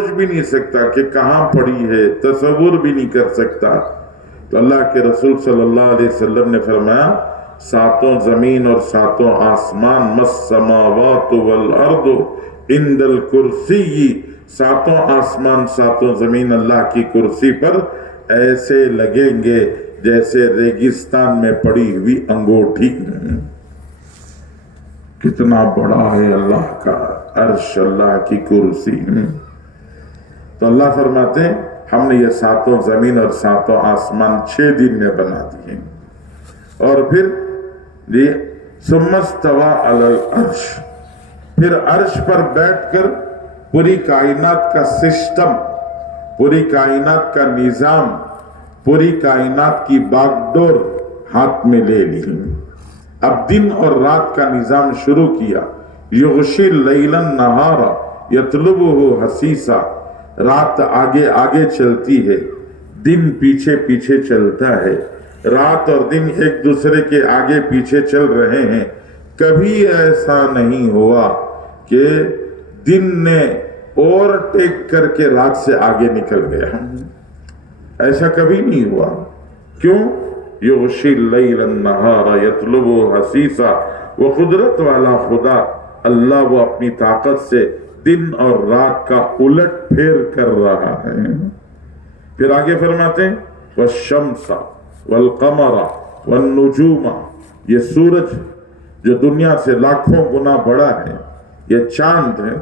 سوچ بھی نہیں سکتا کہ کہاں پڑی ہے، تصور بھی نہیں کر سکتا۔ تو اللہ کے رسول صلی اللہ علیہ وسلم نے فرمایا ساتوں زمین اور ساتوں آسمان، مَسْسَمَاوَاتُ وَالْأَرْضُ عِنْدَ الْكُرْسِيِّ، ساتوں آسمان ساتوں زمین اللہ کی کرسی پر ایسے لگیں گے جیسے ریگستان میں پڑی ہوئی انگوٹھی۔ کتنا بڑا ہے اللہ کا عرش، اللہ کی کرسی۔ تو اللہ فرماتے ہیں ہم نے یہ ساتوں زمین اور ساتوں آسمان 6 دن میں بنا دیے، اور پھر یہ ثم استوى علی العرش، پھر عرش پر بیٹھ کر پوری کائنات کا سسٹم، پوری کائنات کا نظام، پوری کائنات کی باغ ڈور ہاتھ میں لے لی۔ اب دن اور رات کا نظام شروع کیا۔ یغشی اللیل النہار یطلبہ حثیثا، رات آگے آگے چلتی ہے، دن پیچھے پیچھے چلتا ہے، رات اور دن ایک دوسرے کے آگے پیچھے چل رہے ہیں۔ کبھی ایسا نہیں ہوا کہ دن نے اوور ٹیک کر کے رات سے آگے نکل گیا، ایسا کبھی نہیں ہوا۔ کیوں؟ یغشی اللیل النہار یطلبہ حثیثا، وہ قدرت والا خدا اللہ وہ اپنی طاقت سے دن اور رات کا الٹ پھیر کر رہا ہے۔ پھر آگے فرماتے ہیں والشمس والقمر والنجوم، یہ سورج جو دنیا سے لاکھوں گنا بڑا ہے، یہ چاند ہے،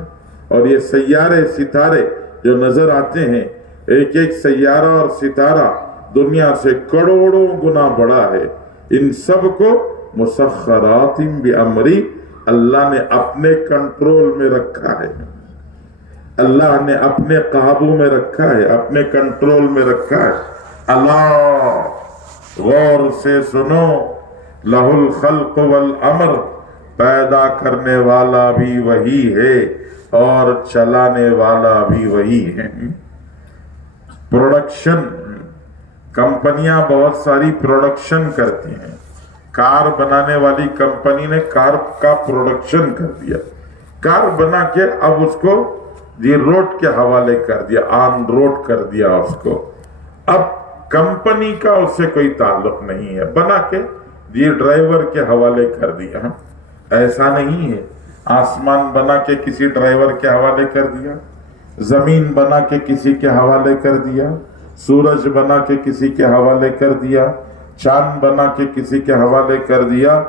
اور یہ سیارے ستارے جو نظر آتے ہیں، ایک ایک سیارہ اور ستارہ دنیا سے کروڑوں گنا بڑا ہے، ان سب کو مسخرات بامری، اللہ نے اپنے کنٹرول میں رکھا ہے، اللہ نے اپنے قابو میں رکھا ہے، اپنے کنٹرول میں رکھا ہے۔ اللہ، غور سے سنو، لہ الخلق والامر، پیدا کرنے والا بھی وہی ہے اور چلانے والا بھی وہی ہے۔ پروڈکشن، کمپنیاں بہت ساری پروڈکشن کرتی ہیں۔ کار بنانے والی کمپنی نے کار کا پروڈکشن کر دیا، کار بنا کے اب اس کو یہ روڈ کے حوالے کر دیا، آن روڈ کر دیا اس کو۔ اب کمپنی کا اس سے کوئی تعلق نہیں ہے، بنا کے یہ ڈرائیور کے حوالے کر دیا۔ ایسا نہیں ہے، آسمان بنا کے کسی ڈرائیور کے حوالے کر دیا، زمین بنا کے کسی کے حوالے کر دیا، سورج بنا کے کسی کے حوالے کر دیا، چاند بنا کے کسی کے حوالے کر دیا،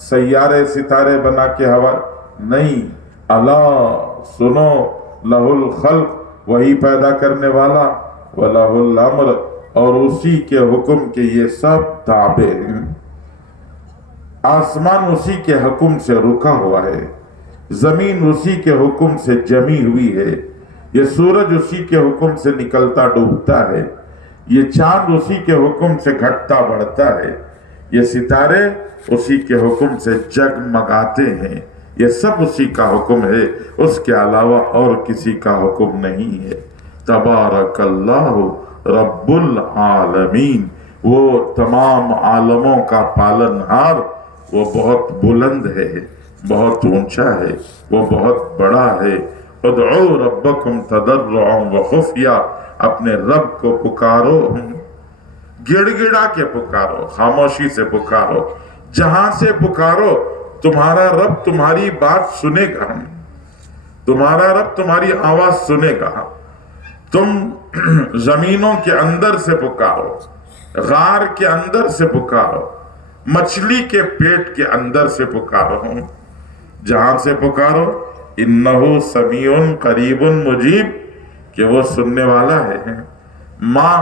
سیارے ستارے بنا کے حوالے نہیں۔ اللہ، سنو، لہ الخلق، وہی پیدا کرنے والا، وَلَهُ الْأَمْرُ، اور اسی کے حکم کے یہ سب تابع ہیں۔ آسمان اسی کے حکم سے رکا ہوا ہے، زمین اسی کے حکم سے جمی ہوئی ہے، یہ سورج اسی کے حکم سے نکلتا ڈوبتا ہے، یہ چاند اسی کے حکم سے گھٹتا بڑھتا ہے، یہ ستارے اسی کے حکم سے جگمگاتے ہیں، یہ سب اسی کا حکم ہے، اس کے علاوہ اور کسی کا حکم نہیں ہے۔ تبارک اللہ رب العالمین، وہ تمام عالموں کا پالنہار، وہ بہت بلند ہے، بہت اونچا ہے، وہ بہت بڑا ہے۔ ادعوا ربکم تضرعا وخفیا، اپنے رب کو پکارو، گڑ گڑا کے پکارو، خاموشی سے پکارو، جہاں سے پکارو تمہارا رب تمہاری بات سنے گا، تمہارا رب تمہاری آواز سنے گا۔ تم زمینوں کے اندر سے پکارو، غار کے اندر سے پکارو، مچھلی کے پیٹ کے اندر سے پکارو، جہاں سے پکارو، انہو سمیع قریب مجیب، کہ وہ سننے والا ہے۔ ماں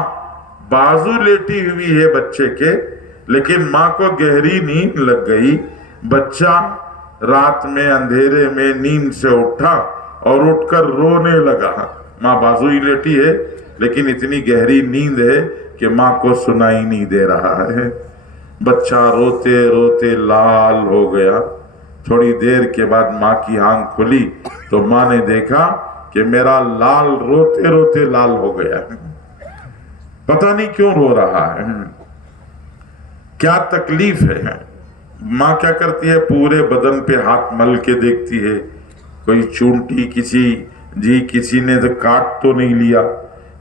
بازو لیٹی ہوئی ہے بچے کے، لیکن ماں کو گہری نیند لگ گئی، بچہ رات میں اندھیرے میں نیند سے اٹھا اور اٹھ کر رونے لگا، ماں بازو ہی لیٹی ہے لیکن اتنی گہری نیند ہے کہ ماں کو سنائی نہیں دے رہا ہے، بچہ روتے روتے لال ہو گیا۔ تھوڑی دیر کے بعد ماں کی آنکھ کھلی تو ماں نے دیکھا کہ میرا لال روتے روتے لال ہو گیا، پتہ نہیں کیوں رو رہا ہے، کیا تکلیف ہے۔ ماں کیا کرتی ہے، پورے بدن پہ ہاتھ مل کے دیکھتی ہے، کوئی چونٹی کسی جی کسی نے تو کاٹ تو نہیں لیا،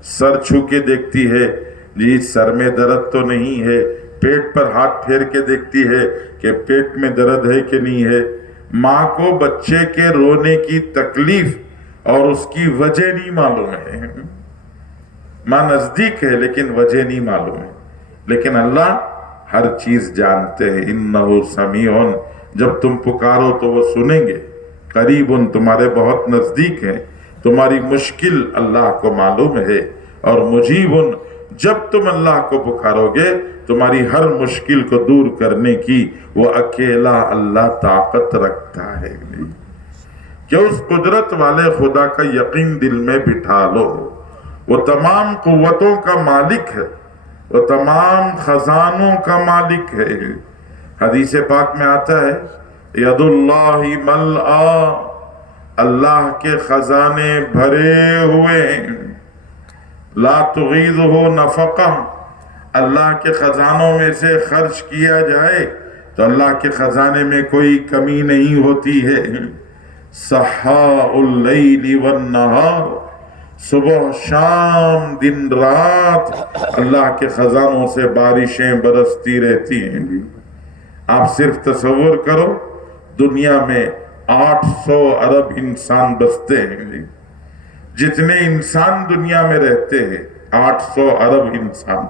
سر چھو کے دیکھتی ہے، جی سر میں درد تو نہیں ہے، پیٹ پر ہاتھ پھیر کے دیکھتی ہے کہ پیٹ میں درد ہے کہ نہیں ہے۔ ماں کو بچے کے رونے کی تکلیف اور اس کی وجہ نہیں معلوم ہے، ماں نزدیک ہے لیکن وجہ نہیں معلوم ہے، لیکن اللہ ہر چیز جانتے ہیں۔ انہو سمیع، جب تم پکارو تو وہ سنیں گے، قریب تمہارے بہت نزدیک ہیں، تمہاری مشکل اللہ کو معلوم ہے، اور مجیب جب تم اللہ کو پکارو گے تمہاری ہر مشکل کو دور کرنے کی وہ اکیلا اللہ طاقت رکھتا ہے۔ کہ اس قدرت والے خدا کا یقین دل میں بٹھا لو، وہ تمام قوتوں کا مالک ہے، وہ تمام خزانوں کا مالک ہے۔ حدیث پاک میں آتا ہے ید اللہ ملآ، اللہ کے خزانے بھرے ہوئے ہیں، لا تغیضہ نفقہ، اللہ کے خزانوں میں سے خرچ کیا جائے تو اللہ کے خزانے میں کوئی کمی نہیں ہوتی ہے۔ سحاء اللیل والنہار، صبح شام دن رات اللہ کے خزانوں سے بارشیں برستی رہتی ہیں۔ آپ صرف تصور کرو، دنیا میں 800 ارب انسان بستے ہیں، جتنے انسان دنیا میں رہتے ہیں 800 ارب انسان،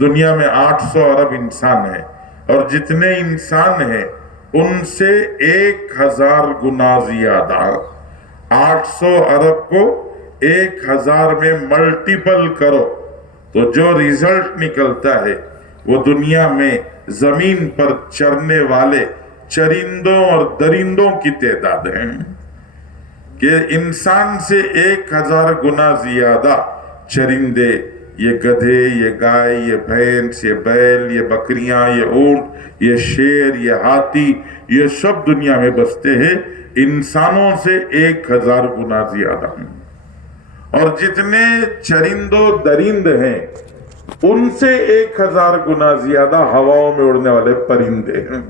دنیا میں 800 ارب انسان ہیں، اور جتنے انسان ہیں ان سے 1000 گنا زیادہ، 800 ارب کو 1000 میں ملٹیپل کرو تو جو ریزلٹ نکلتا ہے وہ دنیا میں زمین پر چرنے والے چرندوں اور درندوں کی تعداد ہے، کہ انسان سے 1000 گنا زیادہ چرندے، یہ گدھے، یہ گائے، یہ بھینس، یہ بیل، یہ بکریاں، یہ اونٹ، یہ شیر، یہ ہاتھی، یہ سب دنیا میں بستے ہیں، انسانوں سے 1000 گنا زیادہ ہیں۔ اور جتنے چرند و درند ہیں ان سے 1000 گنا زیادہ ہواؤں میں اڑنے والے پرندے ہیں،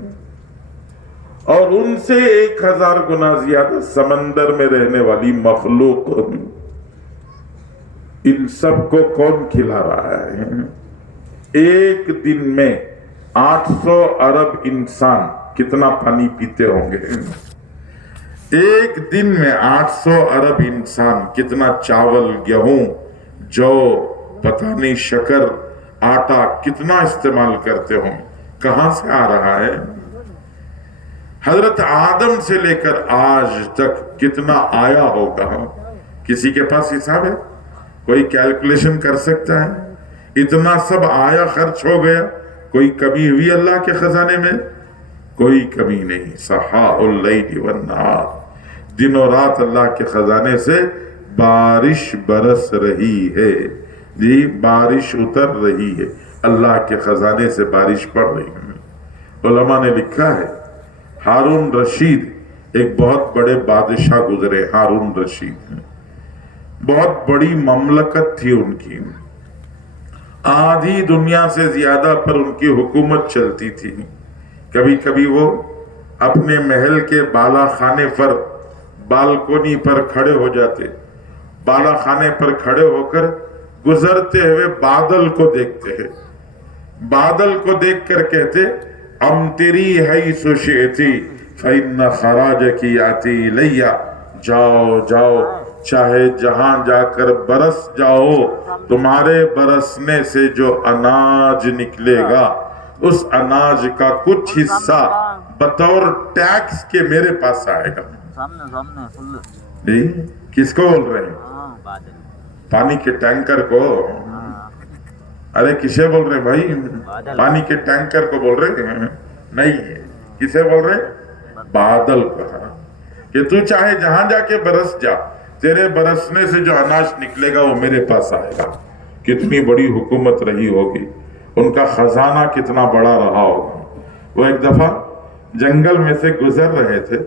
اور ان سے 1000 گنا زیادہ سمندر میں رہنے والی مخلوق۔ ان سب کو کون کھلا رہا ہے؟ ایک دن میں 800 ارب انسان کتنا پانی پیتے ہوں گے؟ ایک دن میں 800 ارب انسان کتنا چاول، گیہوں، جو، پتہ نہیں شکر، آٹا کتنا استعمال کرتے ہوں، کہاں سے آ رہا ہے؟ حضرت آدم سے لے کر آج تک کتنا آیا ہوگا؟ کسی کے پاس حساب ہے؟ کوئی کیلکولیشن کر سکتا ہے؟ اتنا سب آیا، خرچ ہو گیا، کوئی کمی ہوئی اللہ کے خزانے میں؟ کوئی کمی نہیں۔ سحاء اللیل والنہار، دن و رات اللہ کے خزانے سے بارش برس رہی ہے، جی بارش اتر رہی ہے، اللہ کے خزانے سے بارش پڑ رہی ہے۔ علماء نے لکھا ہے ہارون رشید ایک بہت بڑے بادشاہ گزرے، ہارون رشید، بہت بڑی مملکت تھی ان کی، آدھی دنیا سے زیادہ پر ان کی حکومت چلتی تھی۔ کبھی کبھی وہ اپنے محل کے بالا خانے پر، بالکونی پر کھڑے ہو جاتے، بالا خانے پر کھڑے ہو کر گزرتے ہوئے بادل کو دیکھتے ہیں، بادل کو دیکھ کر کہتے امطری حیث شئتی فإن خراجک یاتی الیہ، جاؤ جاؤ چاہے جہاں جا کر برس جاؤ، تمہارے برسنے سے جو اناج نکلے گا اس اناج کا کچھ حصہ بطور ٹیکس کے میرے پاس آئے گا۔ جی کس کو بول رہے ہیں؟ پانی کے ٹینکر کو؟ ارے کسے بول رہے ہیں بھائی؟ پانی کے ٹینکر کو بول رہے ہیں؟ نہیں، کسے بول رہے ہیں؟ بادل کو، کہ تو چاہے جہاں جا کے برس جا، تیرے برسنے سے جو اناج نکلے گا وہ میرے پاس آئے گا۔ کتنی بڑی حکومت رہی ہوگی، ان کا خزانہ کتنا بڑا رہا ہوگا۔ وہ ایک دفعہ جنگل میں سے گزر رہے تھے،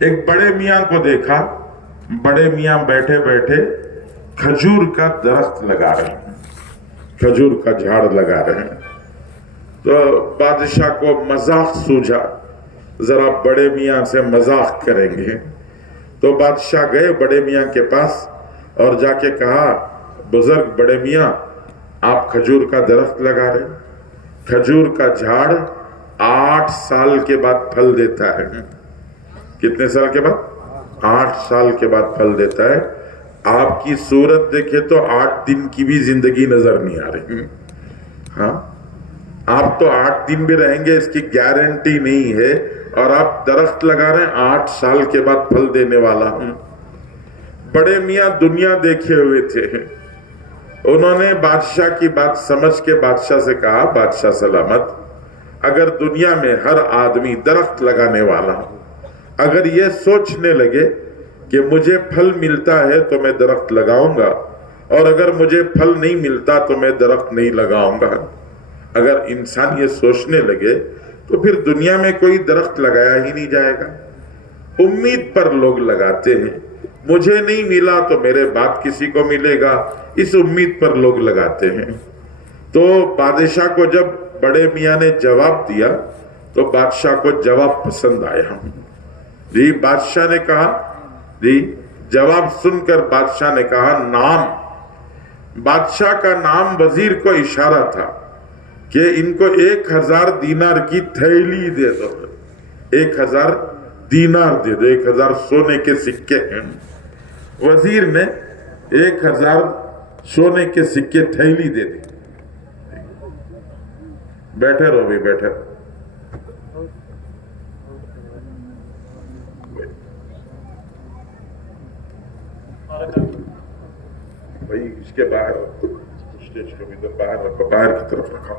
ایک بڑے میاں کو دیکھا، بڑے میاں بیٹھے بیٹھے کھجور کا درخت لگا رہے ہیں، کھجور کا جھاڑ لگا رہے ہیں۔ تو بادشاہ کو مذاق سوجھا، ذرا بڑے میاں سے مذاق کریں گے، تو بادشاہ گئے بڑے میاں کے پاس اور جا کے کہا بزرگ بڑے میاں آپ کھجور کا درخت لگا رہے، کھجور کا جھاڑ 8 سال کے بعد پھل دیتا ہے۔ کتنے سال کے بعد؟ 8 سال کے بعد پھل دیتا ہے۔ آپ کی صورت دیکھے تو 8 دن کی بھی زندگی نظر نہیں آ رہی۔ ہاں آپ تو 8 دن بھی رہیں گے اس کی گارنٹی نہیں ہے، اور آپ درخت لگا رہے ہیں 8 سال کے بعد پھل دینے والا۔ بڑے میاں دنیا دیکھے ہوئے تھے، انہوں نے بادشاہ کی بات سمجھ کے بادشاہ سے کہا بادشاہ سلامت، اگر دنیا میں ہر آدمی درخت لگانے والا اگر یہ سوچنے لگے کہ مجھے پھل ملتا ہے تو میں درخت لگاؤں گا، اور اگر مجھے پھل نہیں ملتا تو میں درخت نہیں لگاؤں گا، اگر انسان یہ سوچنے لگے تو پھر دنیا میں کوئی درخت لگایا ہی نہیں جائے گا۔ امید پر لوگ لگاتے ہیں، مجھے نہیں ملا تو میرے بعد کسی کو ملے گا، اس امید پر لوگ لگاتے ہیں۔ تو بادشاہ کو جب بڑے میاں نے جواب دیا تو بادشاہ کو جواب پسند آیا۔ جی بادشاہ نے کہا، جی جواب سن کر بادشاہ نے کہا نام، بادشاہ کا نام وزیر کو اشارہ تھا کہ ان کو 1000 دینار کی تھیلی دے دو، 1000 دینار دے دو، 1000 سونے کے سکے ہیں۔ وزیر نے 1000 سونے کے سکے تھیلی دے دی۔ بیٹھے رہو بھی بیٹھے رہو۔ بھائی اس کے باہر اسٹیج کو بھی باہر رکھو، باہر کی طرف رکھو۔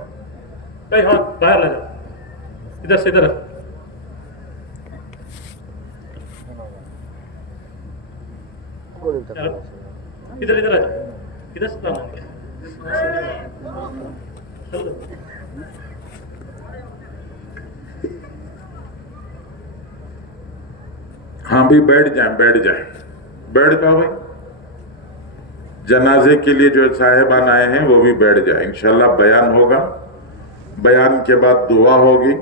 بھائی ہاں باہر لے جاؤ، ادھر سے ادھر ادھر ادھر آ جاؤ، ادھر سے کام ہاں بھی بیٹھ جائیں، بیٹھ جائیں، بیٹھ جاؤ بھائی۔ جنازے کے لیے جو صاحبان آئے ہیں وہ بھی بیٹھ جائیں، انشاءاللہ بیان ہوگا، بیان کے بعد دعا ہوگی،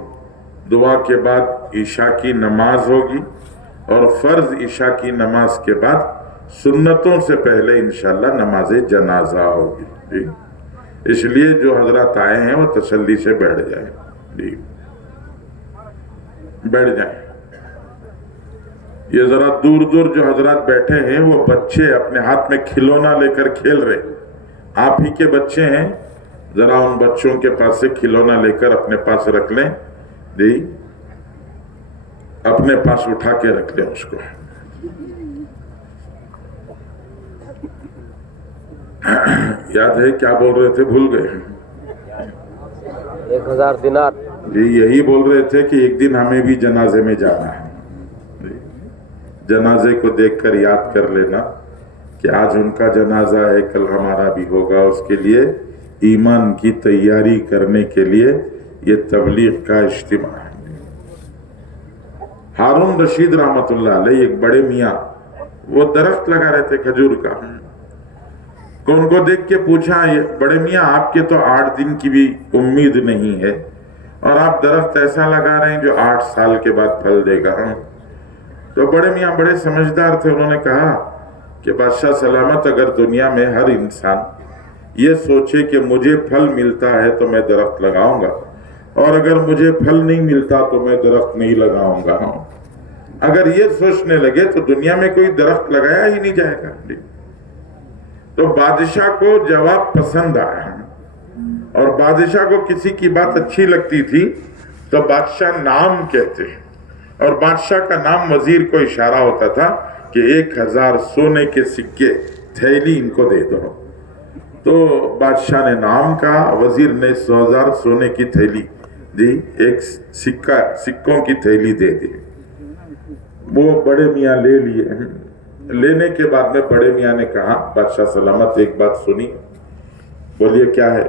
دعا کے بعد عشاء کی نماز ہوگی، اور فرض عشاء کی نماز کے بعد سنتوں سے پہلے انشاءاللہ نماز جنازہ ہوگی۔ جی اس لیے جو حضرات آئے ہیں وہ تسلی سے بیٹھ جائیں، جی بیٹھ جائیں۔ یہ ذرا دور دور جو حضرات بیٹھے ہیں وہ بچے اپنے ہاتھ میں کھلونا لے کر کھیل رہے، آپ ہی کے بچے ہیں، ذرا ان بچوں کے پاس سے کھلونا لے کر اپنے پاس رکھ لیں، جی اپنے پاس اٹھا کے رکھ لیں اس کو۔ یاد ہے کیا بول رہے تھے؟ بھول گئے؟ 1000 دینار۔ جی یہی بول رہے تھے کہ ایک دن ہمیں بھی جنازے میں جانا ہے، جنازے کو دیکھ کر یاد کر لینا کہ آج ان کا جنازہ ہے، کل ہمارا بھی ہوگا، اس کے لیے ایمان کی تیاری کرنے کے لیے یہ تبلیغ کا اجتماع ہے۔ ہارون رشید رحمت اللہ علیہ ایک بڑے میاں وہ درخت لگا رہے تھے کھجور کا، تو ان کو دیکھ کے پوچھا بڑے میاں آپ کے تو 8 دن کی بھی امید نہیں ہے، اور آپ درخت ایسا لگا رہے ہیں جو 8 سال کے بعد پھل دے گا۔ تو بڑے میاں بڑے سمجھدار تھے، انہوں نے کہا کہ بادشاہ سلامت اگر دنیا میں ہر انسان یہ سوچے کہ مجھے پھل ملتا ہے تو میں درخت لگاؤں گا، اور اگر مجھے پھل نہیں ملتا تو میں درخت نہیں لگاؤں گا، اگر یہ سوچنے لگے تو دنیا میں کوئی درخت لگایا ہی نہیں جائے گا۔ تو بادشاہ کو جواب پسند آیا، اور بادشاہ کو کسی کی بات اچھی لگتی تھی تو بادشاہ نام کہتے ہیں، اور بادشاہ کا نام وزیر کو اشارہ ہوتا تھا کہ 1000 سونے کے سکے تھیلی ان کو دے دو۔ تو بادشاہ نے نام کہا، وزیر نے 1000 سونے کی تھیلی دی، ایک سکوں کی تھیلی دے دی۔ وہ بڑے میاں لے لیے، لینے کے بعد میں بڑے میاں نے کہا بادشاہ سلامت ایک بات سنی؟ بولیے کیا ہے؟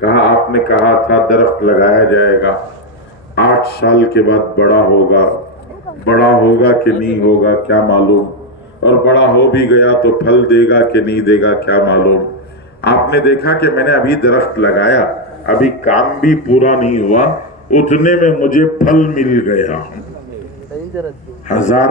کہا آپ نے کہا تھا درخت لگایا جائے گا، 8 سال کے بعد بڑا ہوگا، بڑا ہوگا کہ نہیں ہوگا کیا معلوم، اور بڑا ہو بھی گیا تو پھل دے گا کہ نہیں دے گا کیا معلوم۔ آپ نے دیکھا کہ میں نے ابھی درخت لگایا، ابھی کام بھی پورا نہیں ہوا، اتنے میں مجھے پھل مل گیا، 1000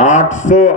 800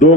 2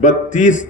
32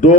2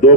2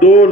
2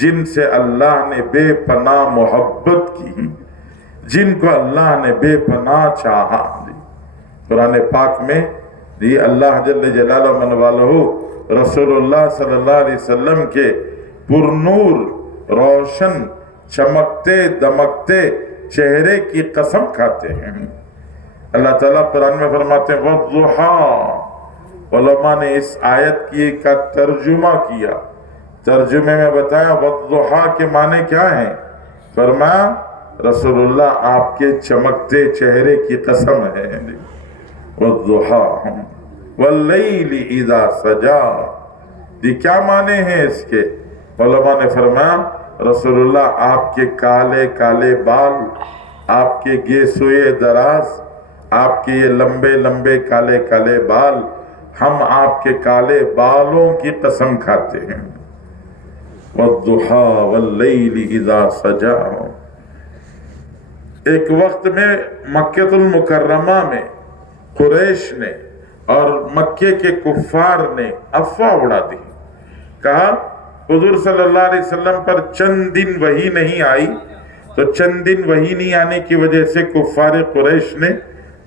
جن سے اللہ نے بے پناہ محبت کی، جن کو اللہ نے بے پناہ چاہا۔ قرآن پاک میں یہ اللہ جل جلالہ من والہ رسول اللہ صلی اللہ علیہ وسلم کے پرنور، روشن، چمکتے دمکتے چہرے کی قسم کھاتے ہیں۔ اللہ تعالیٰ قرآن میں فرماتے ہیں وَالضُّحَىٰ۔ علماء نے اس آیت کی کا ترجمہ کیا، ترجمے میں بتایا وَالضُّحَىٰ کے معنی کیا ہیں؟ فرمایا رسول اللہ آپ کے چمکتے چہرے کی قسم ہے۔ وَالضُّحَىٰ وَاللَّيْلِ إِذَا سَجَىٰ، یہ کیا معنی ہیں اس کے؟ علماء نے فرمایا رسول اللہ آپ کے کالے کالے بال، آپ کے گیسوئے دراز، آپ کے یہ لمبے لمبے کالے کالے بال، ہم آپ کے کالے بالوں کی قسم کھاتے ہیں۔ وَالضُّحَىٰ وَاللَّيْلِ إِذَا سَجَىٰ۔ ایک وقت میں مکہ المکرمہ میں قریش نے اور مکے کے کفار نے افواہ اڑا دی، کہا حضور صلی اللہ علیہ وسلم پر چند دن وحی نہیں آئی، تو چند دن وحی نہیں آنے کی وجہ سے کفار قریش نے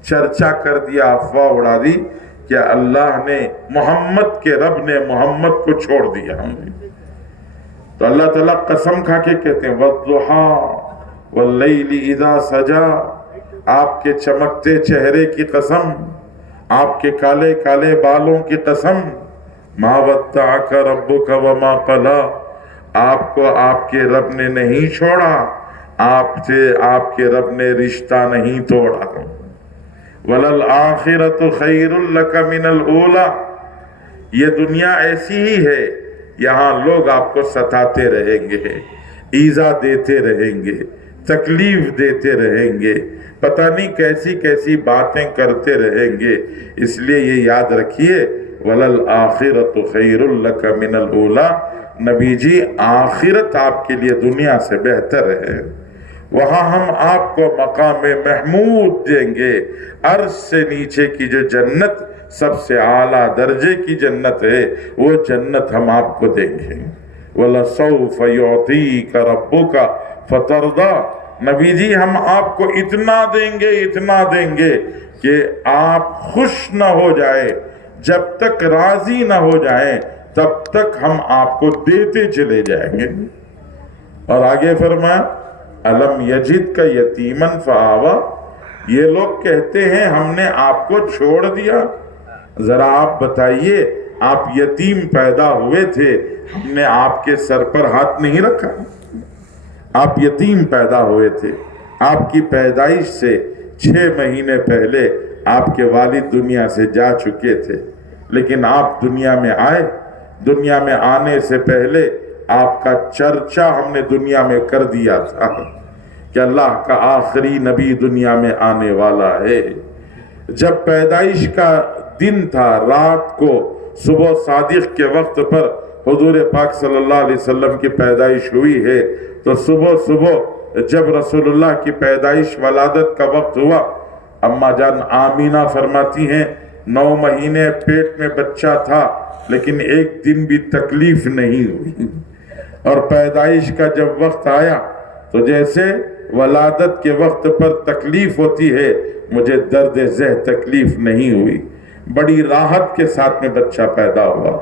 چرچا کر دیا، افواہ اڑا دی کہ اللہ نے محمد کے رب نے محمد کو چھوڑ دیا۔ تو اللہ تعالیٰ قسم کھا کے کہتے ہیں وَالضُّحَىٰ وَاللَّيْلِ إِذَا سَجَىٰ، آپ کے چمکتے چہرے کی قسم، آپ کے کالے کالے بالوں کی قسم، مَا وَدَّعَكَ رَبُّكَ وَمَا قَلَىٰ، آپ کو آپ کے رب نے نہیں چھوڑا، آپ سے آپ کے رب نے رشتہ نہیں توڑا۔ وَلَلْآخِرَةُ خَيْرٌ لَكَ مِنَ الْأُولَىٰ، یہ دنیا ایسی ہی ہے، یہاں لوگ آپ کو ستاتے رہیں گے، ایذا دیتے رہیں گے، تکلیف دیتے رہیں گے، پتہ نہیں کیسی کیسی باتیں کرتے رہیں گے، اس لیے یہ یاد رکھیے وَلَلْآخِرَةُ خَيْرٌ لَكَ مِنَ الْأُولَىٰ، نبی جی آخرت آپ کے لیے دنیا سے بہتر ہے، وہاں ہم آپ کو مقام محمود دیں گے، عرش سے نیچے کی جو جنت سب سے اعلیٰ درجے کی جنت ہے، وہ جنت ہم آپ کو دیں گے۔ وَلَسَوْفَ يُعْطِيكَ رَبُّكَ فَتَرْضَىٰ، نبی جی ہم آپ کو اتنا دیں گے کہ آپ خوش نہ ہو جائے، جب تک راضی نہ ہو جائیں تب تک ہم آپ کو دیتے چلے جائیں گے۔ اور آگے فرمایا أَلَمْ يَجِدْكَ يَتِيمًا فَآوَىٰ، یہ لوگ کہتے ہیں ہم نے آپ کو چھوڑ دیا، ذرا آپ بتائیے آپ یتیم پیدا ہوئے تھے، ہم نے آپ کے سر پر ہاتھ نہیں رکھا، آپ یتیم پیدا ہوئے تھے، آپ کی پیدائش سے 6 مہینے پہلے آپ کے والد دنیا سے جا چکے تھے، لیکن آپ دنیا میں آئے، دنیا میں آنے سے پہلے آپ کا چرچا ہم نے دنیا میں کر دیا تھا کہ اللہ کا آخری نبی دنیا میں آنے والا ہے۔ جب پیدائش کا دن تھا، رات کو صبح صادق کے وقت پر حضور پاک صلی اللہ علیہ وسلم کی پیدائش ہوئی ہے، تو صبح جب رسول اللہ کی پیدائش ولادت کا وقت ہوا، اماں جان آمینہ فرماتی ہیں 9 مہینے پیٹ میں بچہ تھا لیکن ایک دن بھی تکلیف نہیں ہوئی، اور پیدائش کا جب وقت آیا تو جیسے ولادت کے وقت پر تکلیف ہوتی ہے، مجھے درد ذہ تکلیف نہیں ہوئی، بڑی راحت کے ساتھ میں بچہ پیدا ہوا۔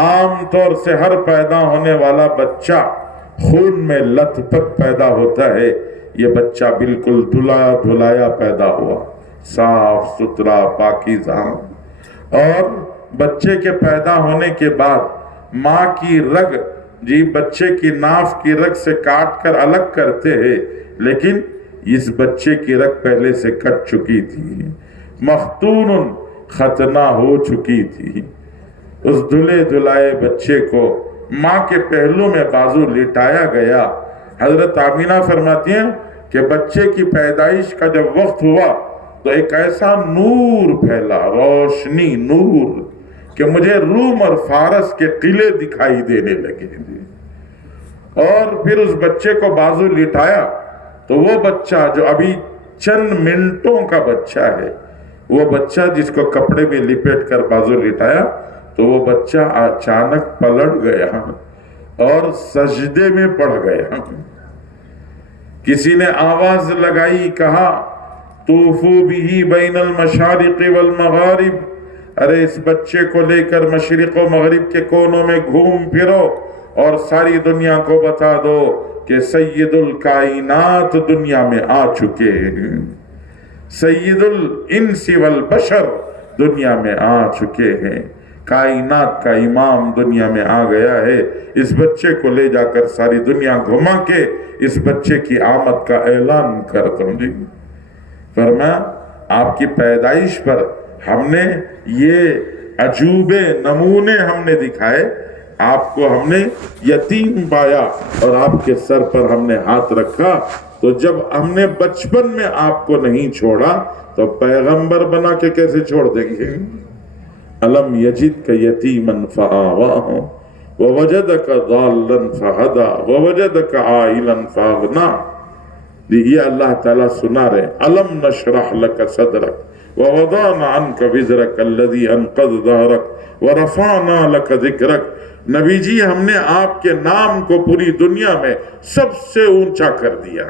عام طور سے ہر پیدا ہونے والا بچہ خون میں لت پت پیدا ہوتا ہے، یہ بچہ بالکل دھلا دھلایا پیدا ہوا، صاف ستھرا پاکیزہ، اور بچے کے پیدا ہونے کے بعد ماں کی رگ بچے کی ناف کی رگ سے کاٹ کر الگ کرتے ہیں، لیکن اس بچے کی رگ پہلے سے کٹ چکی تھی، مختون ختنہ ہو چکی تھی۔ اس دھلے دھلائے بچے کو ماں کے پہلو میں بازو لٹایا گیا۔ حضرت آمینہ فرماتی ہیں کہ بچے کی پیدائش کا جب وقت ہوا تو ایک ایسا نور پھیلا، روشنی، نور، کہ مجھے روم اور فارس کے قلعے دکھائی دینے لگے، اور پھر اس بچے کو بازو لٹایا تو وہ بچہ جو ابھی چند منٹوں کا بچہ ہے، وہ بچہ جس کو کپڑے میں لپیٹ کر بازو لٹایا تو وہ بچہ اچانک پلٹ گیا اور سجدے میں پڑ گیا۔ کسی نے آواز لگائی، کہا طوفو بہ بین المشارق والمغارب، ارے اس بچے کو لے کر مشرق و مغرب کے کونوں میں گھوم پھرو اور ساری دنیا کو بتا دو کہ سید الکائنات دنیا میں آ چکے ہیں، سید الانس والبشر دنیا میں آ چکے ہیں، کائنات کا امام دنیا میں آ گیا ہے۔ اس بچے کو لے جا کر ساری دنیا گھما کے اس بچے کی آمد کا اعلان کر دوں جی۔ فرمایا آپ کی پیدائش پر ہم نے یہ عجوبے نمونے ہم نے دکھائے، آپ کو ہم نے یتیم پایا اور آپ کے سر پر ہم نے ہاتھ رکھا، تو جب ہم نے بچپن میں آپ کو نہیں چھوڑا تو پیغمبر بنا کے کیسے چھوڑ دیں گے؟ الم یجدک یتیما فآواہ ووجدک ضالا فہدی ووجدک عائلا فاغنی۔ یہ اللہ تعالیٰ سنا رہے، الم نشرح لک صدرک ووضعنا عنک وزرک الذی انقض ظہرک ورفعنا لک ذکرک۔ نبی جی ہم نے آپ کے نام کو پوری دنیا میں سب سے اونچا کر دیا،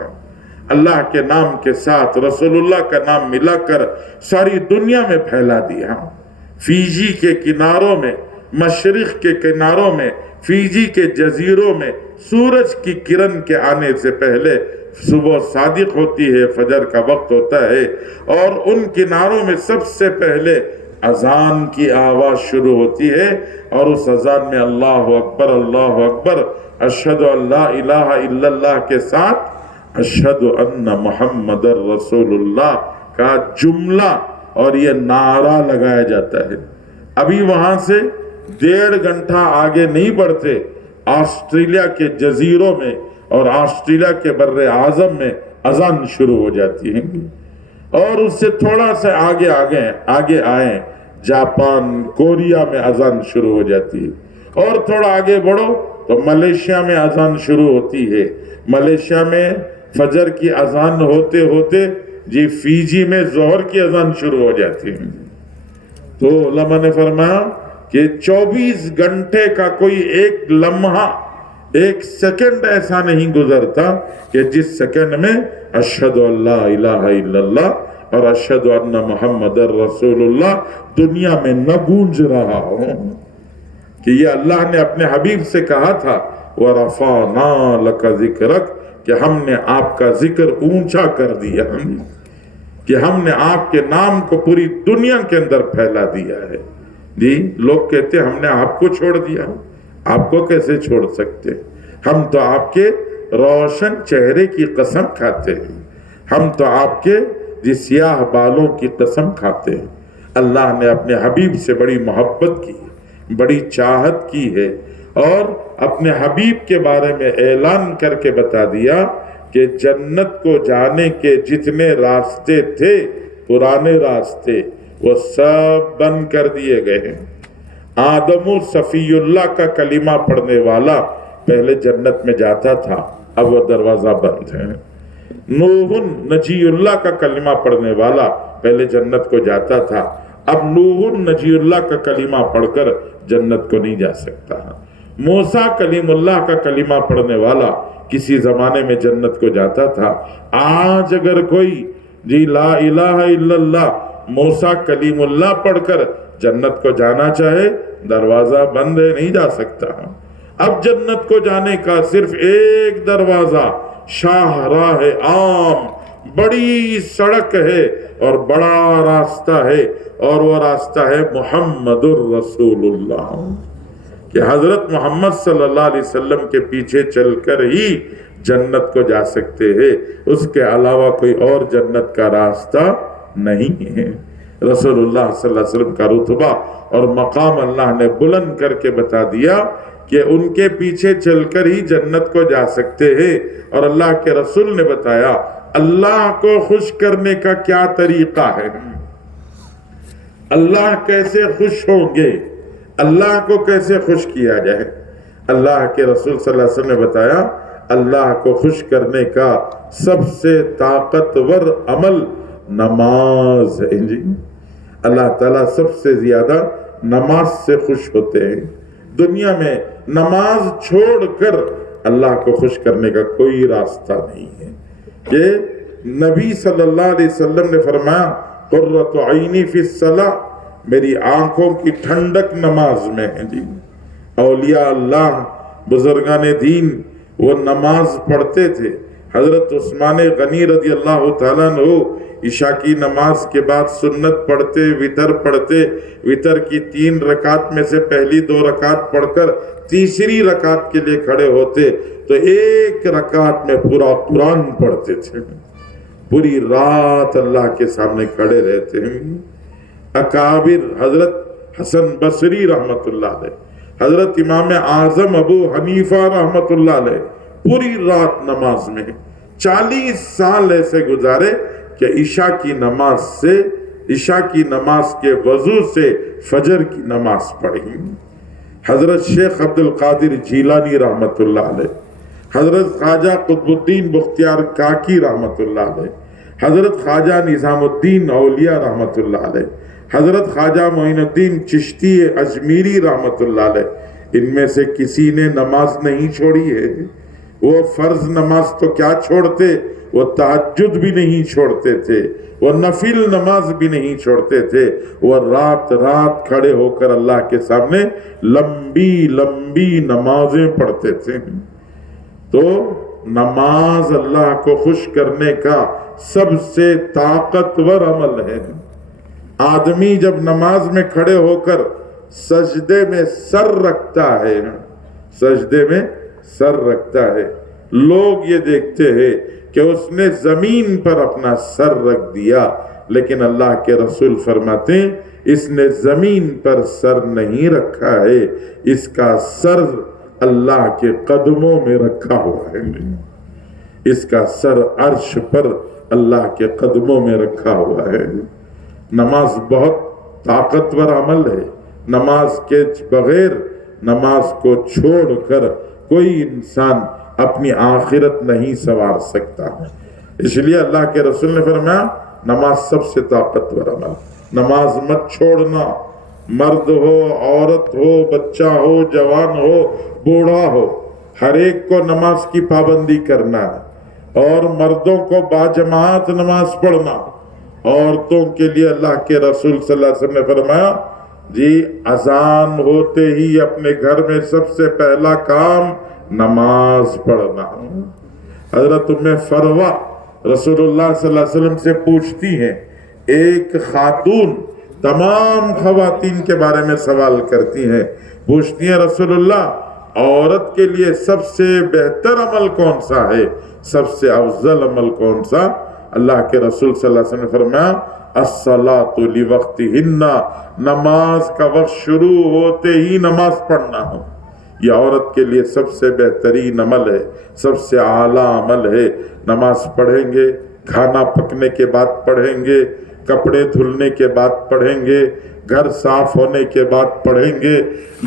اللہ کے نام کے ساتھ رسول اللہ کا نام ملا کر ساری دنیا میں پھیلا دیا۔ فیجی کے کناروں میں، مشرق کے کناروں میں، فیجی کے جزیروں میں سورج کی کرن کے آنے سے پہلے صبح صادق ہوتی ہے، فجر کا وقت ہوتا ہے، اور ان کناروں میں سب سے پہلے اذان کی آواز شروع ہوتی ہے، اور اس اذان میں اللہ اکبر اشہد ان لا الہ الا اللہ کے ساتھ اشہد ان محمد رسول اللہ کا جملہ اور یہ نعرہ لگایا جاتا ہے۔ ابھی وہاں سے 1.5 گھنٹہ آگے نہیں بڑھتے، آسٹریلیا کے جزیروں میں اور آسٹریلیا کے بر اعظم میں اذان شروع ہو جاتی ہے، اور اس سے تھوڑا سا آگے آئیں جاپان، کوریا میں اذان شروع ہو جاتی ہے، اور تھوڑا آگے بڑھو تو ملیشیا میں اذان شروع ہوتی ہے۔ ملیشیا میں فجر کی اذان ہوتے ہوتے جی فیجی میں ظہر کی اذان شروع ہو جاتی ہے۔ تو علماء نے فرمایا کہ 24 گھنٹے کا کوئی ایک لمحہ، ایک سیکنڈ ایسا نہیں گزرتا کہ جس سیکنڈ میں اشہد ان لا الہ الا اللہ اور اشہد ان محمد رسول اللہ دنیا میں نہ گونج رہا ہو، کہ یہ اللہ نے اپنے حبیب سے کہا تھا وَرَفَعْنَا لَكَ ذِكْرَكَ، کہ ہم نے آپ کا ذکر اونچا کر دیا، کہ ہم نے آپ کے نام کو پوری دنیا کے اندر پھیلا دیا ہے۔ جی لوگ کہتے ہیں ہم نے آپ کو چھوڑ دیا، آپ کو کیسے چھوڑ سکتے؟ ہم تو آپ کے روشن چہرے کی قسم کھاتے ہیں، ہم تو آپ کے سیاہ بالوں کی قسم کھاتے ہیں۔ اللہ نے اپنے حبیب سے بڑی محبت کی، بڑی چاہت کی ہے، اور اپنے حبیب کے بارے میں اعلان کر کے بتا دیا کہ جنت کو جانے کے جتنے راستے تھے، پرانے راستے، وہ سب بند کر دیے گئے ہیں۔ آدم صفی اللہ کا کلمہ پڑھنے والا پہلے جنت میں جاتا تھا، اب وہ دروازہ بند ہے۔ نوح نجی اللہ کا کلمہ پڑھنے والا پہلے جنت کو جاتا تھا، اب نوح نجی اللہ کا کلمہ پڑھ کر جنت کو نہیں جا سکتا۔ موسیٰ کلیم اللہ کا کلمہ پڑھنے والا کسی زمانے میں جنت کو جاتا تھا، آج اگر کوئی جی لا الہ الا اللہ موسیٰ کلیم اللہ پڑھ کر جنت کو جانا چاہے، دروازہ بند ہے، نہیں جا سکتا۔ اب جنت کو جانے کا صرف ایک دروازہ، شاہ راہ عام، بڑی سڑک ہے اور بڑا راستہ ہے، اور وہ راستہ ہے محمد الرسول اللہ، کہ حضرت محمد صلی اللہ علیہ وسلم کے پیچھے چل کر ہی جنت کو جا سکتے ہیں، اس کے علاوہ کوئی اور جنت کا راستہ نہیں ہے۔ رسول اللہ صلی اللہ علیہ وسلم کا رتبہ اور مقام اللہ نے بلند کر کے بتا دیا کہ ان کے پیچھے چل کر ہی جنت کو جا سکتے ہیں، اور اللہ کے رسول نے بتایا اللہ کو خوش کرنے کا کیا طریقہ ہے، اللہ کیسے خوش ہوں گے، اللہ کو کیسے خوش کیا جائے۔ اللہ کے رسول صلی اللہ علیہ وسلم نے بتایا اللہ کو خوش کرنے کا سب سے طاقتور عمل نماز ہے جی۔ اللہ تعالیٰ سب سے زیادہ نماز سے خوش ہوتے ہیں۔ دنیا میں نماز چھوڑ کر اللہ کو خوش کرنے کا کوئی راستہ نہیں ہے۔ کہ نبی صلی اللہ علیہ وسلم نے فرمایا قرۃ عینی فی الصلاۃ، میری آنکھوں کی ٹھنڈک نماز میں ہے جی۔ اولیاء اللہ بزرگان دین وہ نماز پڑھتے تھے۔ حضرت عثمان غنی رضی اللہ تعالیٰ عنہ عشاء کی نماز کے بعد سنت پڑھتے، وتر پڑھتے، وتر کی 3 رکعت میں سے پہلی 2 رکعت پڑھ کر تیسری رکعت کے لیے کھڑے ہوتے تو 1 رکعت میں پورا قرآن پڑھتے تھے، پوری رات اللہ کے سامنے کھڑے رہتے ہیں۔ اکابر حضرت حسن بصری رحمت اللہ علیہ، حضرت امام اعظم ابو حنیفہ رحمت اللہ علیہ پوری رات نماز میں 40 سال ایسے گزارے کہ عشاء کی نماز کے وضو سے فجر کی نماز پڑھی۔ حضرت شیخ عبد القادر جیلانی رحمت اللہ علیہ، حضرت خواجہ قطب الدین بختیار کاکی رحمت اللہ علیہ، حضرت خواجہ نظام الدین اولیاء رحمت اللہ علیہ، حضرت خواجہ معین الدین چشتی اجمیری رحمت اللہ علیہ، ان میں سے کسی نے نماز نہیں چھوڑی ہے۔ وہ فرض نماز تو کیا چھوڑتے، وہ تہجد بھی نہیں چھوڑتے تھے، وہ نفل نماز بھی نہیں چھوڑتے تھے، وہ رات رات کھڑے ہو کر اللہ کے سامنے لمبی لمبی نمازیں پڑھتے تھے۔ تو نماز اللہ کو خوش کرنے کا سب سے طاقتور عمل ہے۔ آدمی جب نماز میں کھڑے ہو کر سجدے میں سر رکھتا ہے، لوگ یہ دیکھتے ہیں کہ اس نے زمین پر اپنا سر رکھ دیا، لیکن اللہ کے رسول فرماتے ہیں اس نے زمین پر سر نہیں رکھا ہے، اس کا سر اللہ کے قدموں میں رکھا ہوا ہے، اس کا سر عرش پر اللہ کے قدموں میں رکھا ہوا ہے۔ نماز بہت طاقتور عمل ہے۔ نماز کے بغیر، نماز کو چھوڑ کر کوئی انسان اپنی آخرت نہیں سنوار سکتا۔ اس لیے اللہ کے رسول نے فرمایا نماز سب سے طاقتور عمل، نماز مت چھوڑنا، مرد ہو، عورت ہو، بچہ ہو، جوان ہو، بوڑھا ہو، ہر ایک کو نماز کی پابندی کرنا ہے، اور مردوں کو باجماعت نماز پڑھنا۔ عورتوں کے لیے اللہ کے رسول صلی اللہ علیہ وسلم نے فرمایا جی اذان ہوتے ہی اپنے گھر میں سب سے پہلا کام نماز پڑھنا۔ حضرت ام فروہ رسول اللہ صلی اللہ علیہ وسلم سے پوچھتی ہیں، ایک خاتون تمام خواتین کے بارے میں سوال کرتی ہیں، پوچھتی ہیں رسول اللہ عورت کے لیے سب سے بہتر عمل کون سا ہے، سب سے افضل عمل کون سا؟ اللہ کے رسول صلی اللہ علیہ وسلم نے فرمایا الصلاۃ لوقتہن، نماز کا وقت شروع ہوتے ہی نماز پڑھنا ہو۔ یہ عورت کے لیے سب سے بہترین عمل ہے، سب سے اعلیٰ عمل ہے۔ نماز پڑھیں گے، کھانا پکنے کے بعد پڑھیں گے، کپڑے دھلنے کے بعد پڑھیں گے، گھر صاف ہونے کے بعد پڑھیں گے،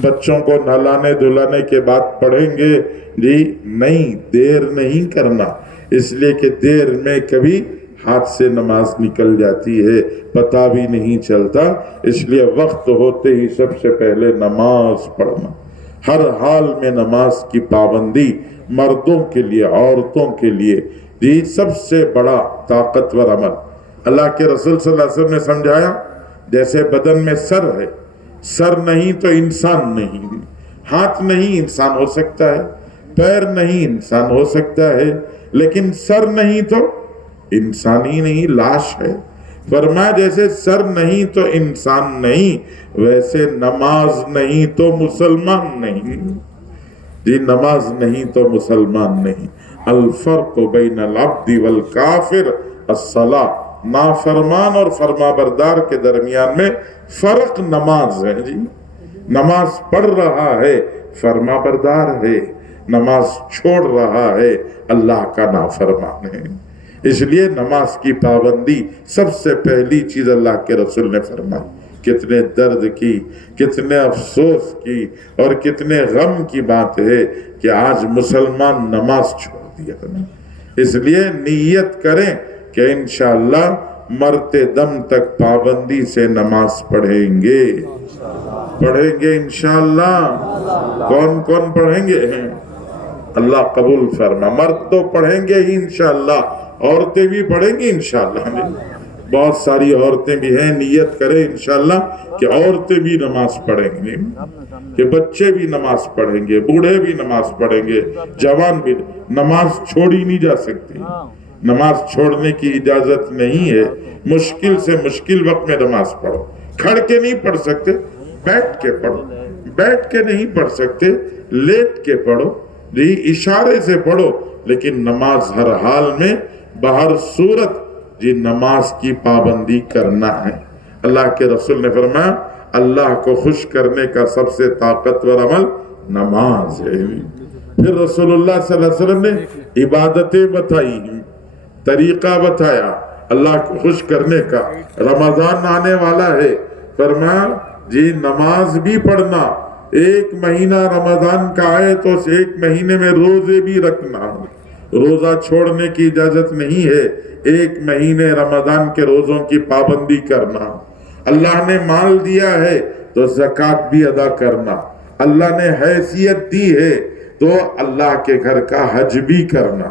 بچوں کو نہلانے دھلانے کے بعد پڑھیں گے۔ جی نہیں، دیر نہیں کرنا، اس لیے کہ دیر میں کبھی ہاتھ سے نماز نکل جاتی ہے، پتہ بھی نہیں چلتا۔ اس لیے وقت ہوتے ہی سب سے پہلے نماز پڑھنا، ہر حال میں نماز کی پابندی مردوں کے لیے، عورتوں کے لیے یہ سب سے بڑا طاقتور عمل۔ اللہ کے رسول صلی اللہ علیہ وسلم نے سمجھایا جیسے بدن میں سر ہے، سر نہیں تو انسان نہیں، ہاتھ نہیں انسان ہو سکتا ہے، پیر نہیں انسان ہو سکتا ہے، لیکن سر نہیں تو انسان ہی نہیں، لاش ہے۔ فرمایا جیسے سر نہیں تو انسان نہیں، ویسے نماز نہیں تو مسلمان نہیں۔ جی نماز نہیں تو مسلمان نہیں۔ الفرق بین العبد والکافر الصلاۃ، نافرمان اور فرما بردار کے درمیان میں فرق نماز ہے۔ جی نماز پڑھ رہا ہے فرما بردار ہے، نماز چھوڑ رہا ہے اللہ کا نافرمان ہے۔ اس لیے نماز کی پابندی سب سے پہلی چیز اللہ کے رسول نے فرمائی۔ کتنے درد کی، کتنے افسوس کی اور کتنے غم کی بات ہے کہ آج مسلمان نماز چھوڑ دیا۔ اس لیے نیت کریں کہ انشاءاللہ مرتے دم تک پابندی سے نماز پڑھیں گے۔ پڑھیں گے انشاءاللہ؟ کون کون پڑھیں گے؟ اللہ قبول فرما. مرد تو پڑھیں گے ہی انشاءاللہ, عورتیں بھی پڑھیں گی انشاءاللہ. بہت ساری عورتیں بھی ہیں, نیت کریں انشاءاللہ کہ عورتیں بھی نماز پڑھیں گی, کہ بچے بھی نماز پڑھیں گے, بوڑھے بھی نماز پڑھیں گے, جوان بھی. نماز چھوڑی نہیں جا سکتی, نماز چھوڑنے کی اجازت نہیں ہے. مشکل سے مشکل وقت میں نماز پڑھو. کھڑ کے نہیں پڑھ سکتے, بیٹھ کے پڑھو. بیٹھ کے نہیں پڑھ سکتے, لیٹ کے پڑھو, جی اشارے سے پڑھو, لیکن نماز ہر حال میں بہر صورت جی نماز کی پابندی کرنا ہے. اللہ کے رسول نے فرمایا اللہ کو خوش کرنے کا سب سے طاقتور عمل نماز ہے. پھر رسول اللہ صلی اللہ علیہ وسلم نے عبادتیں بتائی, طریقہ بتایا اللہ کو خوش کرنے کا. رمضان آنے والا ہے, فرمایا جی نماز بھی پڑھنا. ایک مہینہ رمضان کا آئے تو اس ایک مہینے میں روزے بھی رکھنا. روزہ چھوڑنے کی اجازت نہیں ہے. ایک مہینے رمضان کے روزوں کی پابندی کرنا. اللہ نے مال دیا ہے تو زکوٰۃ بھی ادا کرنا. اللہ نے حیثیت دی ہے تو اللہ کے گھر کا حج بھی کرنا.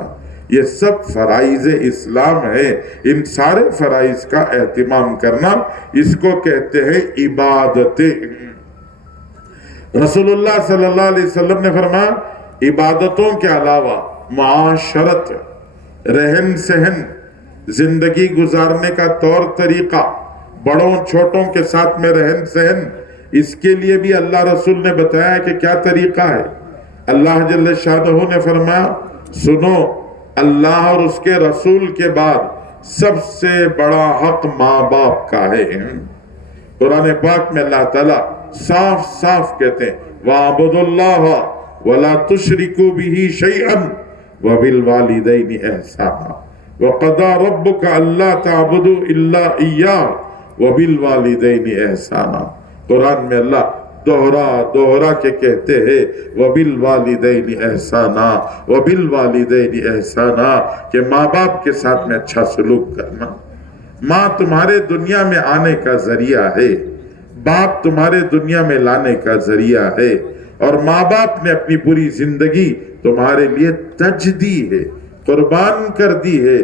یہ سب فرائض اسلام ہے. ان سارے فرائض کا اہتمام کرنا, اس کو کہتے ہیں عبادتیں. رسول اللہ صلی اللہ علیہ وسلم نے فرمایا عبادتوں کے علاوہ معاشرت, رہن سہن, زندگی گزارنے کا طور طریقہ, بڑوں چھوٹوں کے ساتھ میں رہن سہن, اس کے لیے بھی اللہ رسول نے بتایا کہ کیا طریقہ ہے. اللہ جل شانہ نے فرمایا سنو, اللہ اور اس کے رسول کے بعد سب سے بڑا حق ماں باپ کا ہے. قرآن پاک میں اللہ تعالیٰ صاف صاف کہتے ہیں وَاعْبُدُوا اللَّهَ وَلَا تُشْرِكُوا بِهِ شَيْئًا وَبِالْوَالِدَيْنِ إِحْسَانًا وَقَضَىٰ رَبُّكَ أَلَّا تَعْبُدُوا إِلَّا إِيَّاهُ وَبِالْوَالِدَيْنِ إِحْسَانًا. قرآن میں اللہ دوہرا کے کہتے ہیں وَبِالْوَالِدَيْنِ إِحْسَانًا وَبِالْوَالِدَيْنِ إِحْسَانًا, کہ ماں باپ کے ساتھ میں اچھا سلوک کرنا. ماں تمہارے دنیا میں آنے کا ذریعہ ہے, باپ تمہارے دنیا میں لانے کا ذریعہ ہے, اور ماں باپ نے اپنی پوری زندگی تمہارے لیے تج دی ہے, قربان کر دی ہے.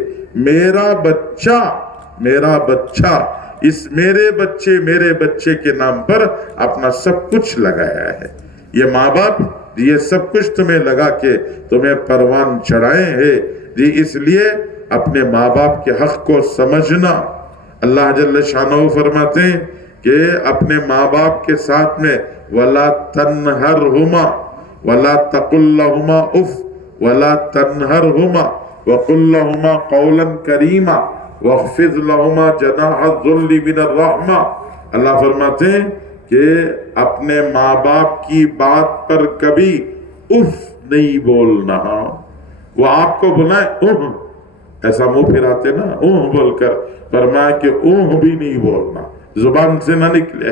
میرا بچہ اس میرے بچے کے نام پر اپنا سب کچھ لگایا ہے. یہ ماں باپ یہ سب کچھ تمہیں لگا کے تمہیں پروان چڑھائے ہیں جی, اس لیے اپنے ماں باپ کے حق کو سمجھنا. اللہ جل شانہ فرماتے ہیں کہ اپنے ماں باپ کے ساتھ میں وَلَا تَنْهَرْهُمَا وَلَا تَقُلْ لَهُمَا اُفْ وَلَا تَنْهَرْهُمَا وَقُلْ لَهُمَا قَوْلًا كَرِيمًا وَاخْفِضْ لَهُمَا جَنَاحَ الذُّلِّ مِنَ الرَّحْمَةِ. اللہ فرماتے ہیں کہ اپنے ماں باپ کی بات پر کبھی اف نہیں بولنا. وہ آپ کو بلائیں ایسا منہ پھراتے نا بول کر, فرمایا کہ بھی نہیں بولنا, زبان سے نہ نکلے.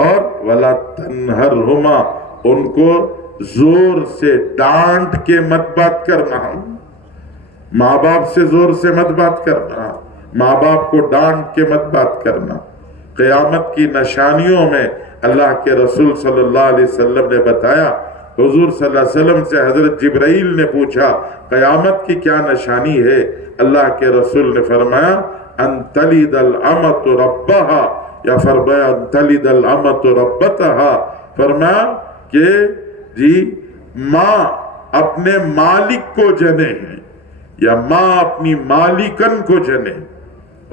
اور وَلَا تَنْهَرْهُمَا, ان کو زور سے ڈانٹ کے مت بات کرنا. ماں باپ سے زور سے مت بات کرنا, ماں باپ کو ڈانٹ کے مت بات کرنا. قیامت کی نشانیوں میں اللہ کے رسول صلی اللہ علیہ وسلم نے بتایا, حضور صلی اللہ علیہ وسلم سے حضرت جبرائیل نے پوچھا قیامت کی کیا نشانی ہے. اللہ کے رسول نے فرمایا ان تلد الامۃ ربہا, یا فرمایا ان تلد الامۃ ربتہا, فرمایا کہ جی ماں اپنے مالک کو جنے ہیں یا ماں اپنی مالکن کو جنے.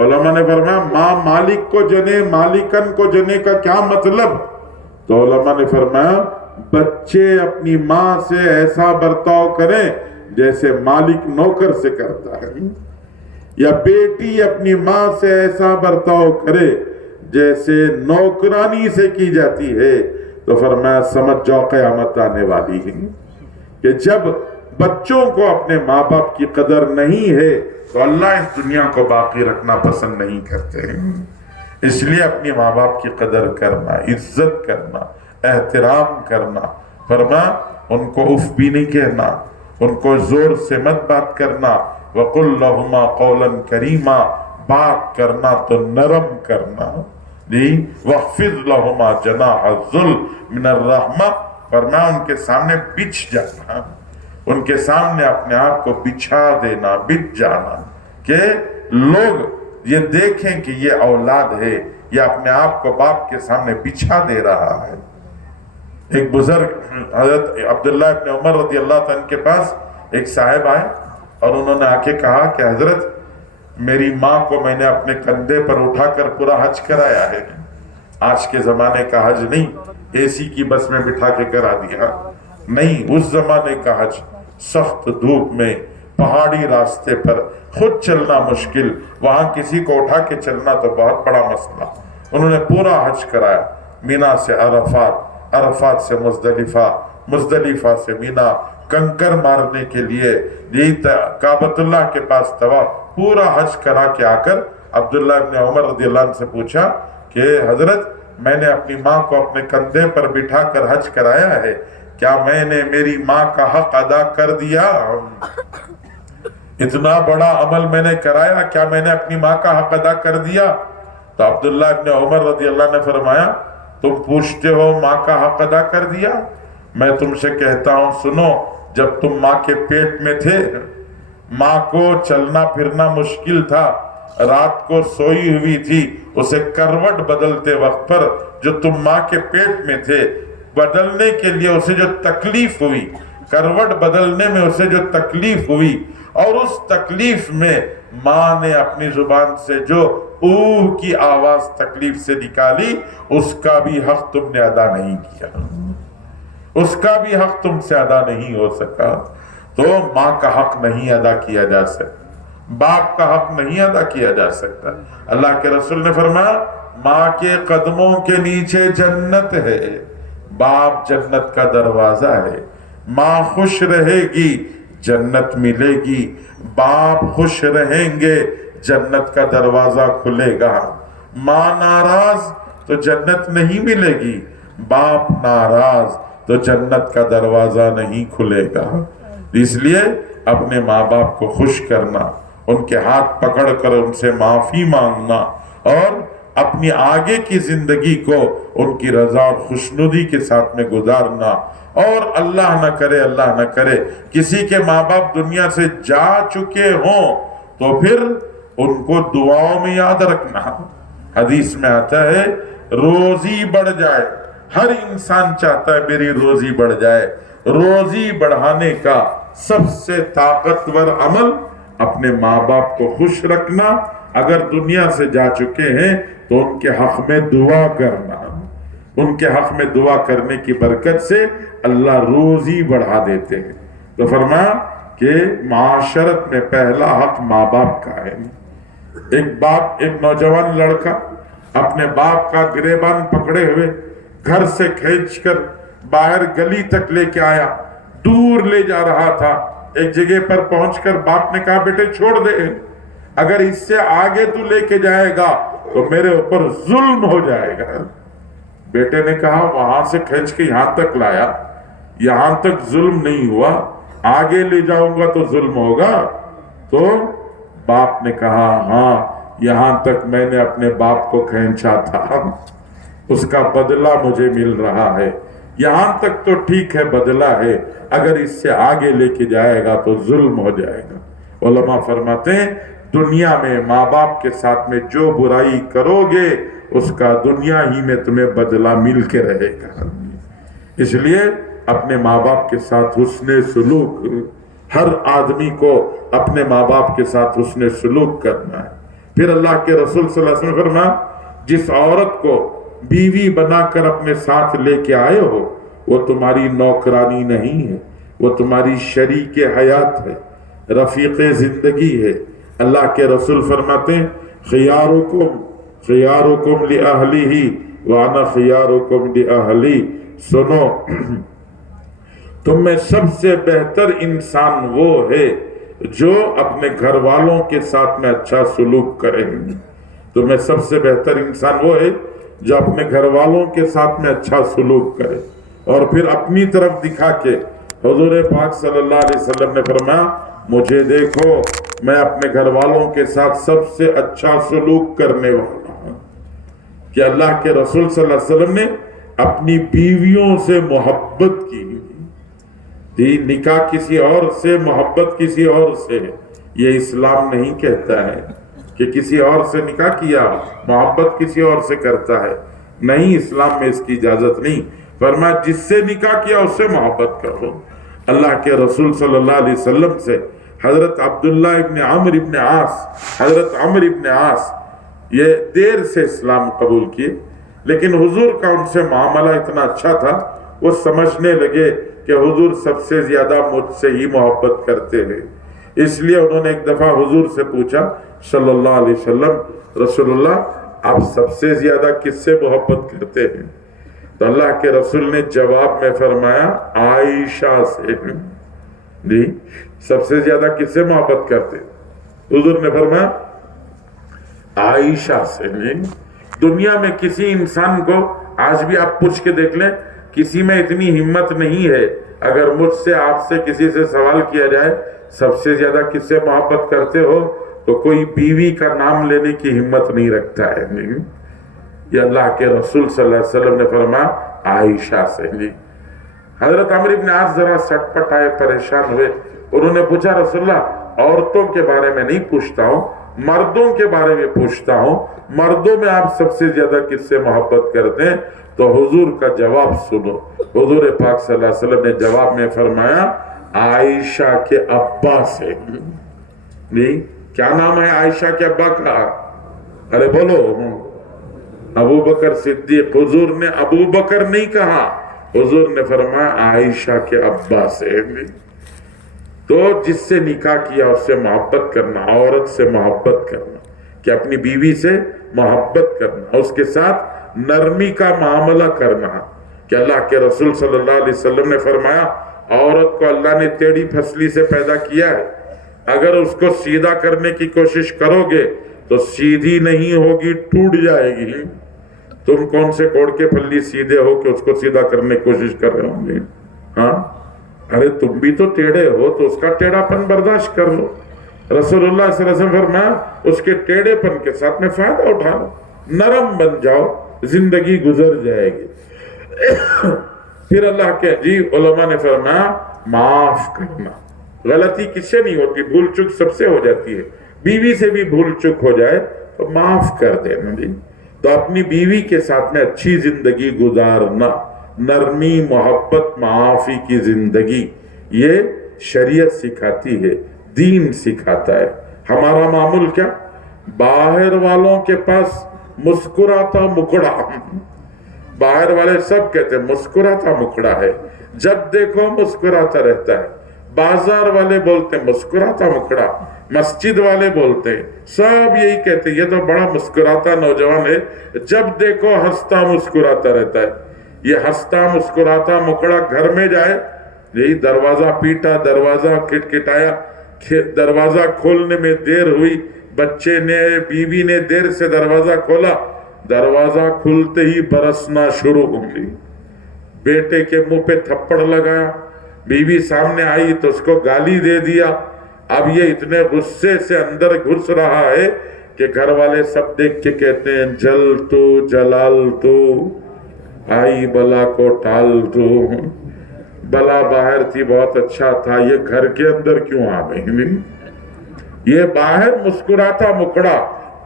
علماء نے فرمایا ماں مالک کو جنے, مالکن کو جنے کا کیا مطلب؟ تو علماء نے فرمایا بچے اپنی ماں سے ایسا برتاؤ کریں جیسے مالک نوکر سے کرتا ہے, یا بیٹی اپنی ماں سے ایسا برتاؤ کرے جیسے نوکرانی سے کی جاتی ہے. تو فرمایا سمجھ جاؤ قیامت آنے والی ہے کہ جب بچوں کو اپنے ماں باپ کی قدر نہیں ہے تو اللہ اس دنیا کو باقی رکھنا پسند نہیں کرتے. اس لیے اپنی ماں باپ کی قدر کرنا, عزت کرنا, احترام کرنا. فرمایا ان کو اف بھی نہیں کہنا, ان کو زور سے مت بات کرنا. وَقُلْ لَهُمَا قَوْلًا كَرِيمًا, بات کرنا تو نرم کرنا, جی وَخْفِضْ لَهُمَا جَنَاحَ الذُّلِّ مِنَ الرَّحْمَةِ، فرمایا ان کے سامنے بچھ جانا، ان کے سامنے اپنے آپ کو بچھا دینا، بچھ جانا، کہ لوگ یہ دیکھیں کہ یہ اولاد ہے، یہ اپنے آپ کو باپ کے سامنے بچھا دے رہا ہے۔ ایک بزرگ حضرت عبداللہ ابن عمر رضی اللہ عنہ کے پاس ایک صاحب آئے اور انہوں نے آ کے کہا کہ حضرت میری ماں کو میں نے اپنے کندھے پر اٹھا کر پورا حج کرایا ہے۔ آج کے زمانے کا حج نہیں اے سی کی بس میں بٹھا کے کرا دیا، نہیں، اس زمانے کا حج سخت دھوپ میں پہاڑی راستے پر خود چلنا مشکل، وہاں کسی کو اٹھا کے چلنا تو بہت بڑا مسئلہ۔ انہوں نے پورا حج کرایا، مینا سے عرفات، عرفات سے مزدلفہ، مزدلفہ سے مینا، کنکر مارنے کے لیے کعبۃ اللہ کے پاس طواف، پورا حج کرا کے آ کر عبداللہ ابن عمر رضی اللہ عنہ سے پوچھا کہ حضرت میں نے اپنی ماں کو اپنے کندھے پر بٹھا کر حج کرایا ہے، کیا میں نے میری ماں کا حق ادا کر دیا؟ اتنا بڑا عمل میں نے کرایا، کیا میں نے اپنی ماں کا حق ادا کر دیا؟ تو عبداللہ ابن عمر رضی اللہ عنہ نے فرمایا تم پوچھتے ہو ماں کا حق ادا کر دیا؟ میں تم سے کہتا ہوں سنو، جب تم ماں کے پیٹ میں تھے ماں کو چلنا پھرنا مشکل تھا، رات کو سوئی ہوئی تھی، اسے کروٹ بدلتے وقت پر جو تم ماں کے پیٹ میں تھے بدلنے کے لیے اسے جو تکلیف ہوئی، کروٹ بدلنے میں اسے جو تکلیف ہوئی، اور اس تکلیف میں ماں نے اپنی زبان سے جو اوہ کی آواز تکلیف سے نکالی، اس کا بھی حق تم نے ادا نہیں کیا، اس کا بھی حق تم سے ادا نہیں ہو سکا۔ تو ماں کا حق نہیں ادا کیا جا سکتا، باپ کا حق نہیں ادا کیا جا سکتا۔ اللہ کے رسول نے فرمایا ماں کے قدموں کے نیچے جنت ہے، باپ جنت کا دروازہ ہے، ماں خوش رہے گی جنت ملے گی، باپ خوش رہیں گے جنت کا دروازہ کھلے گا، ماں ناراض تو جنت نہیں ملے گی، باپ ناراض تو جنت کا دروازہ نہیں کھلے گا۔ اس لیے اپنے ماں باپ کو خوش کرنا، ان کے ہاتھ پکڑ کر ان سے معافی مانگنا، اور اپنی آگے کی زندگی کو ان کی رضا اور خوشنودی کے ساتھ میں گزارنا، اور اللہ نہ کرے کسی کے ماں باپ دنیا سے جا چکے ہوں تو پھر ان کو دعاؤں میں یاد رکھنا۔ حدیث میں آتا ہے روزی بڑھ جائے، ہر انسان چاہتا ہے میری روزی بڑھ جائے، روزی بڑھانے کا سب سے طاقتور عمل اپنے ماں باپ کو خوش رکھنا، اگر دنیا سے جا چکے ہیں تو ان کے حق میں دعا کرنا، ان کے حق میں دعا کرنے کی برکت سے اللہ روزی بڑھا دیتے ہیں۔ تو فرمایا کہ معاشرت میں پہلا حق ماں باپ کا ہے۔ ایک نوجوان لڑکا اپنے باپ کا گریبان پکڑے ہوئے گھر سے کھینچ کر باہر گلی تک لے کے آیا، دور لے جا رہا تھا، ایک جگہ پر پہنچ کر باپ نے کہا بیٹے چھوڑ دے، اگر اس سے آگے تو لے کے جائے گا تو میرے اوپر ظلم ہو جائے گا۔ بیٹے نے کہا وہاں سے کھینچ کے یہاں تک لایا، یہاں تک ظلم نہیں ہوا، آگے لے جاؤں گا تو ظلم ہوگا۔ تو باپ نے کہا ہاں یہاں تک میں نے اپنے باپ کو کھینچا تھا، اس کا بدلہ مجھے مل رہا ہے، یہاں تک تو ٹھیک ہے بدلہ ہے، اگر اس سے آگے لے کے جائے گا تو ظلم ہو جائے گا۔ علماء فرماتے ہیں دنیا میں ماں باپ کے ساتھ میں جو برائی کرو گے اس کا دنیا ہی میں تمہیں بدلہ مل کے رہے گا۔ اس لیے اپنے ماں باپ کے ساتھ حسن سلوک، ہر آدمی کو اپنے ماں باپ کے ساتھ حسن سلوک کرنا ہے۔ پھر اللہ کے رسول صلی اللہ علیہ وسلم نے فرمایا جس عورت کو بیوی بنا کر اپنے ساتھ لے کے آئے ہو وہ تمہاری نوکرانی نہیں ہے، وہ تمہاری شریک حیات ہے، رفیق زندگی ہے۔ اللہ کے رسول فرماتے ہیں خیارکم لأہلہ وانا خیارکم لأہلی، سنو تم میں سب سے بہتر انسان وہ ہے جو اپنے گھر والوں کے ساتھ میں اچھا سلوک کرے، تم میں سب سے بہتر انسان وہ ہے جو اپنے گھر والوں کے ساتھ میں اچھا سلوک کرے۔ اور پھر اپنی طرف دکھا کے حضور پاک صلی اللہ علیہ وسلم نے فرمایا مجھے دیکھو میں اپنے گھر والوں کے ساتھ سب سے اچھا سلوک کرنے والا ہوں، کہ اللہ کے رسول صلی اللہ علیہ وسلم نے اپنی بیویوں سے محبت کی دی، نکاح کسی اور سے، محبت کسی اور سے، یہ اسلام نہیں کہتا ہے کہ کسی اور سے نکاح کیا محبت کسی اور سے کرتا ہے، نہیں، اسلام میں اس کی اجازت نہیں، فرمایا جس سے نکاح کیا اس سے محبت کرو۔ اللہ کے رسول صلی اللہ علیہ وسلم سے حضرت عبداللہ ابن عمرو ابن عاص، حضرت عمرو ابن عاص یہ دیر سے اسلام قبول کیے، لیکن حضور کا ان سے معاملہ اتنا اچھا تھا، وہ سمجھنے لگے کہ حضور سب سے زیادہ مجھ سے ہی محبت کرتے ہیں، اس لیے انہوں نے ایک دفعہ حضور سے پوچھا صلی اللہ علیہ وسلم، رسول اللہ آپ سب سے زیادہ کس سے محبت کرتے ہیں؟ تو اللہ کے رسول نے جواب میں فرمایا عائشہ سے۔ جی سب سے زیادہ کس سے محبت کرتے؟ حضور نے فرمایا عائشہ سے۔ دنیا میں کسی انسان کو آج بھی آپ پوچھ کے دیکھ لیں، کسی میں اتنی ہمت نہیں ہے، اگر مجھ سے آپ سے کسی سے سوال کیا جائے سب سے زیادہ کس سے محبت کرتے ہو تو کوئی بیوی کا نام لینے کی ہمت نہیں رکھتا ہے۔ یہ اللہ کے رسول صلی اللہ علیہ وسلم نے فرمایا عائشہ سے۔ حضرت عمرو بن عاص ذرا سٹ پٹ آئے، پریشان ہوئے، انہوں نے پوچھا رسول اللہ عورتوں کے بارے میں نہیں پوچھتا ہوں، مردوں کے بارے میں پوچھتا ہوں، مردوں میں آپ سب سے زیادہ کس سے محبت کرتے ہیں؟ تو حضور کا جواب سنو۔ حضور پاک صلی اللہ علیہ وسلم نے جواب میں فرمایا عائشہ کے ابا سے۔ نہیں کیا نام ہے عائشہ کے ابا کا؟ ارے بولو، ابو بکر صدیق۔ حضور نے ابو بکر نہیں کہا، حضور نے فرمایا عائشہ کے ابا سے۔ تو جس سے نکاح کیا اس سے محبت کرنا، عورت سے محبت کرنا، کہ اپنی بیوی سے محبت کرنا، اس کے ساتھ نرمی کا معاملہ کرنا، کہ اللہ کے رسول صلی اللہ علیہ وسلم نے فرمایا عورت کو اللہ نے ٹیڑھی پھسلی سے پیدا کیا ہے، اگر اس کو سیدھا کرنے کی کوشش کرو گے تو سیدھی نہیں ہوگی، ٹوٹ جائے گی۔ تم کون سے کوڑ کے پھلی سیدھے ہو کہ اس کو سیدھا کرنے کی کوشش کر رہے ہوں گے؟ ہاں ارے تم بھی تو ٹیڑھے ہو تو اس کا ٹیڑھا پن برداشت کر لو۔ رسول اللہ صلی اللہ علیہ وسلم فرمایا اس کے ٹیڑھے پن کے ساتھ میں فائدہ اٹھا لو، نرم بن جاؤ، زندگی گزر جائے گی۔ پھر اللہ کے علماء نے فرمایا معاف کرنا۔ غلطی کس سے نہیں ہوتی، بھول چک سب سے ہو جاتی ہے، بیوی سے بھی بھول چک ہو جائے تو معاف کر دینا۔ تو اپنی بیوی کے ساتھ میں اچھی زندگی گزارنا، نرمی، محبت، معافی کی زندگی، یہ شریعت سکھاتی ہے، دین سکھاتا ہے۔ ہمارا معمول کیا؟ باہر والوں کے پاس مسکراتا مکڑا، باہر والے سب کہتے ہیں مسکراتا مکڑا ہے، جب دیکھو مسکراتا رہتا ہے، بازار والے بولتے ہیں مسکراتا مکڑا، مسجد والے بولتے ہیں، سب یہی کہتے ہیں یہ تو بڑا مسکراتا نوجوان ہے، جب دیکھو ہنستا مسکراتا رہتا ہے۔ یہ ہنستا مسکراتا مکڑا گھر میں جائے، یہی دروازہ پیٹا، دروازہ کٹکٹایا، دروازہ کھولنے میں دیر ہوئی، بچے نے، بیوی نے دیر سے دروازہ کھولا، دروازہ کھلتے ہی برسنا شروع ہو گئی، بیٹے کے منہ پہ تھپڑ لگایا، بیوی سامنے آئی تو اس کو گالی دے دیا۔ اب یہ اتنے غصے سے اندر گھس رہا ہے کہ گھر والے سب دیکھ کے کہتے ہیں جل تو جلال تو، آئی بلا کو ٹال تو، بلا باہر تھی بہت اچھا تھا، یہ گھر کے اندر کیوں آ گئی؟ یہ باہر مسکراتا مکڑا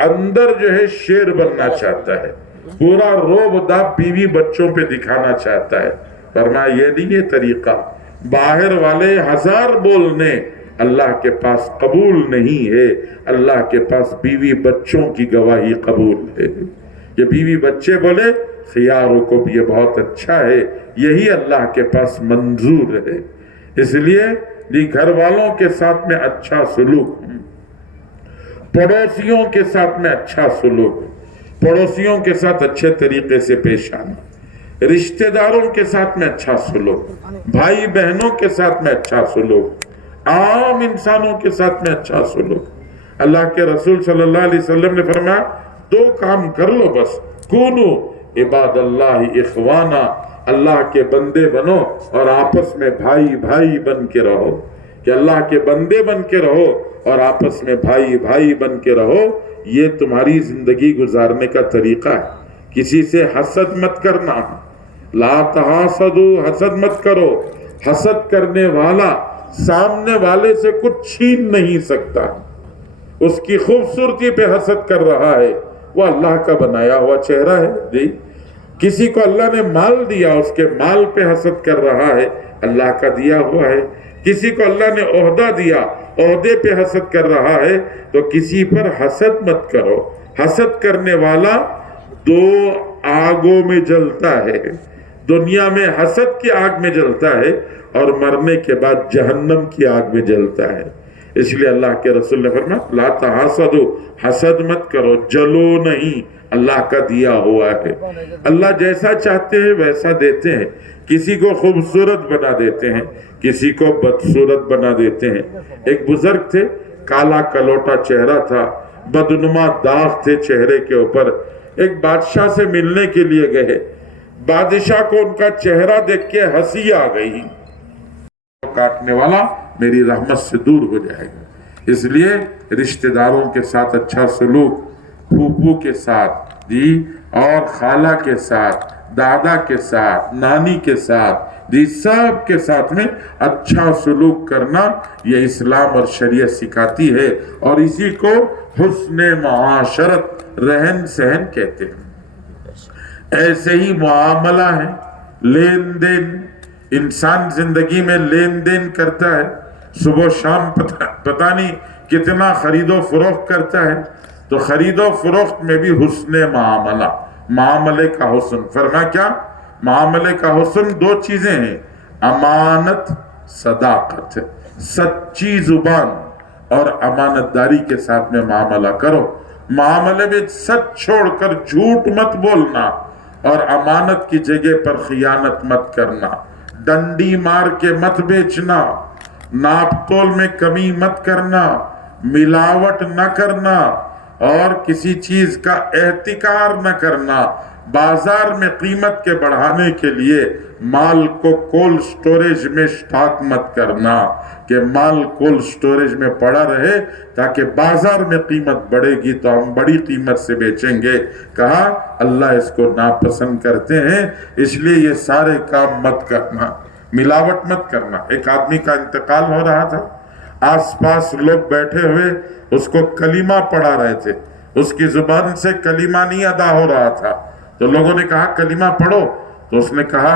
اندر جو ہے شیر بننا چاہتا ہے، پورا روب داب بیوی بچوں پہ دکھانا چاہتا ہے۔ فرمایا یہ نہیں ہے طریقہ، باہر والے ہزار بولنے اللہ کے پاس قبول نہیں ہے، اللہ کے پاس بیوی بچوں کی گواہی قبول ہے۔ یہ بیوی بچے بولے خیارکم، یہ بہت اچھا ہے، یہی اللہ کے پاس منظور ہے۔ اس لیے گھر والوں کے ساتھ میں اچھا سلوک، پڑوسیوں کے ساتھ میں اچھا سلوک، پڑوسیوں کے ساتھ اچھے طریقے سے پیش آنا، رشتہ داروں کے ساتھ میں اچھا سلوک، بھائی بہنوں کے ساتھ میں اچھا سلوک، عام انسانوں کے ساتھ میں اچھا سلوک۔ اللہ کے رسول صلی اللہ علیہ وسلم نے فرمایا 2 کام کر لو بس، کونو عباد اللہ اخوانا، اللہ کے بندے بنو اور آپس میں بھائی بھائی بن کے رہو، کہ اللہ کے بندے بن کے رہو اور آپس میں بھائی بھائی بن کے رہو، یہ تمہاری زندگی گزارنے کا طریقہ ہے۔ کسی سے حسد مت کرنا، لا تحاسدو، حسد مت کرو، حسد کرنے والا سامنے والے سے کچھ چھین نہیں سکتا، اس کی خوبصورتی پہ حسد کر رہا ہے، وہ اللہ کا بنایا ہوا چہرہ ہے جی۔ کسی کو اللہ نے مال دیا، اس کے مال پہ حسد کر رہا ہے، اللہ کا دیا ہوا ہے۔ کسی کو اللہ نے عہدہ دیا، عہدے پہ حسد کر رہا ہے، تو کسی پر حسد مت کرو۔ حسد کرنے والا دو آگوں میں جلتا ہے، دنیا میں حسد کی آگ میں جلتا ہے اور مرنے کے بعد جہنم کی آگ میں جلتا ہے۔ اس لیے اللہ کے رسول نے فرمایا لا تحاسدو، حسد مت کرو، جلو نہیں، اللہ کا دیا ہوا ہے۔ اللہ جیسا چاہتے ہیں ویسا دیتے ہیں، کسی کو خوبصورت بنا دیتے ہیں، کسی کو بدصورت بنا دیتے ہیں۔ ایک بزرگ تھے، کالا کلوٹا چہرہ تھا، بدنما داغ تھے چہرے کے اوپر۔ ایک بادشاہ سے ملنے کے لیے گئے، بادشاہ کو ان کا چہرہ دیکھ کے ہنسی آ گئی، کاٹنے والا میری رحمت سے دور ہو جائے گا۔ اس لیے رشتہ داروں کے ساتھ اچھا سلوک، پھوپھو کے ساتھ جی، اور خالہ کے ساتھ، دادا کے ساتھ، نانی کے ساتھ جی، سب کے ساتھ میں اچھا سلوک کرنا یہ اسلام اور شریعت سکھاتی ہے، اور اسی کو حسن معاشرت، رہن سہن کہتے ہیں۔ ایسے ہی معاملہ ہے، لین دین، انسان زندگی میں لین دین کرتا ہے، صبح شام پتہ نہیں کتنا خرید و فروخت کرتا ہے، تو خرید و فروخت میں بھی حسن معاملہ، معاملے کا حسن۔ فرمایا کیا؟ معاملے کا حسن دو چیزیں ہیں، امانت، صداقت، سچی زبان اور امانت داری کے ساتھ میں معاملہ کرو۔ معاملے میں سچ چھوڑ کر جھوٹ مت بولنا، اور امانت کی جگہ پر خیانت مت کرنا، ڈنڈی مار کے مت بیچنا، ناپ تول میں کمی مت کرنا، ملاوٹ نہ کرنا، اور کسی چیز کا احتکار نہ کرنا۔ بازار میں قیمت کے بڑھانے کے لیے مال کو کولڈ سٹوریج میں سٹاک مت کرنا کہ مال کولڈ سٹوریج میں پڑا رہے تاکہ بازار میں قیمت بڑھے گی تو ہم بڑی قیمت سے بیچیں گے۔ کہا اللہ اس کو ناپسند کرتے ہیں، اس لیے یہ سارے کام مت کرنا، ملاوٹ مت کرنا۔ ایک آدمی کا انتقال ہو رہا تھا، آس پاس لوگ بیٹھے ہوئے اس کو کلمہ پڑھا رہے تھے، اس کی زبان سے کلمہ نہیں ادا ہو رہا تھا، تو لوگوں نے کہا کلمہ پڑھو، تو اس نے کہا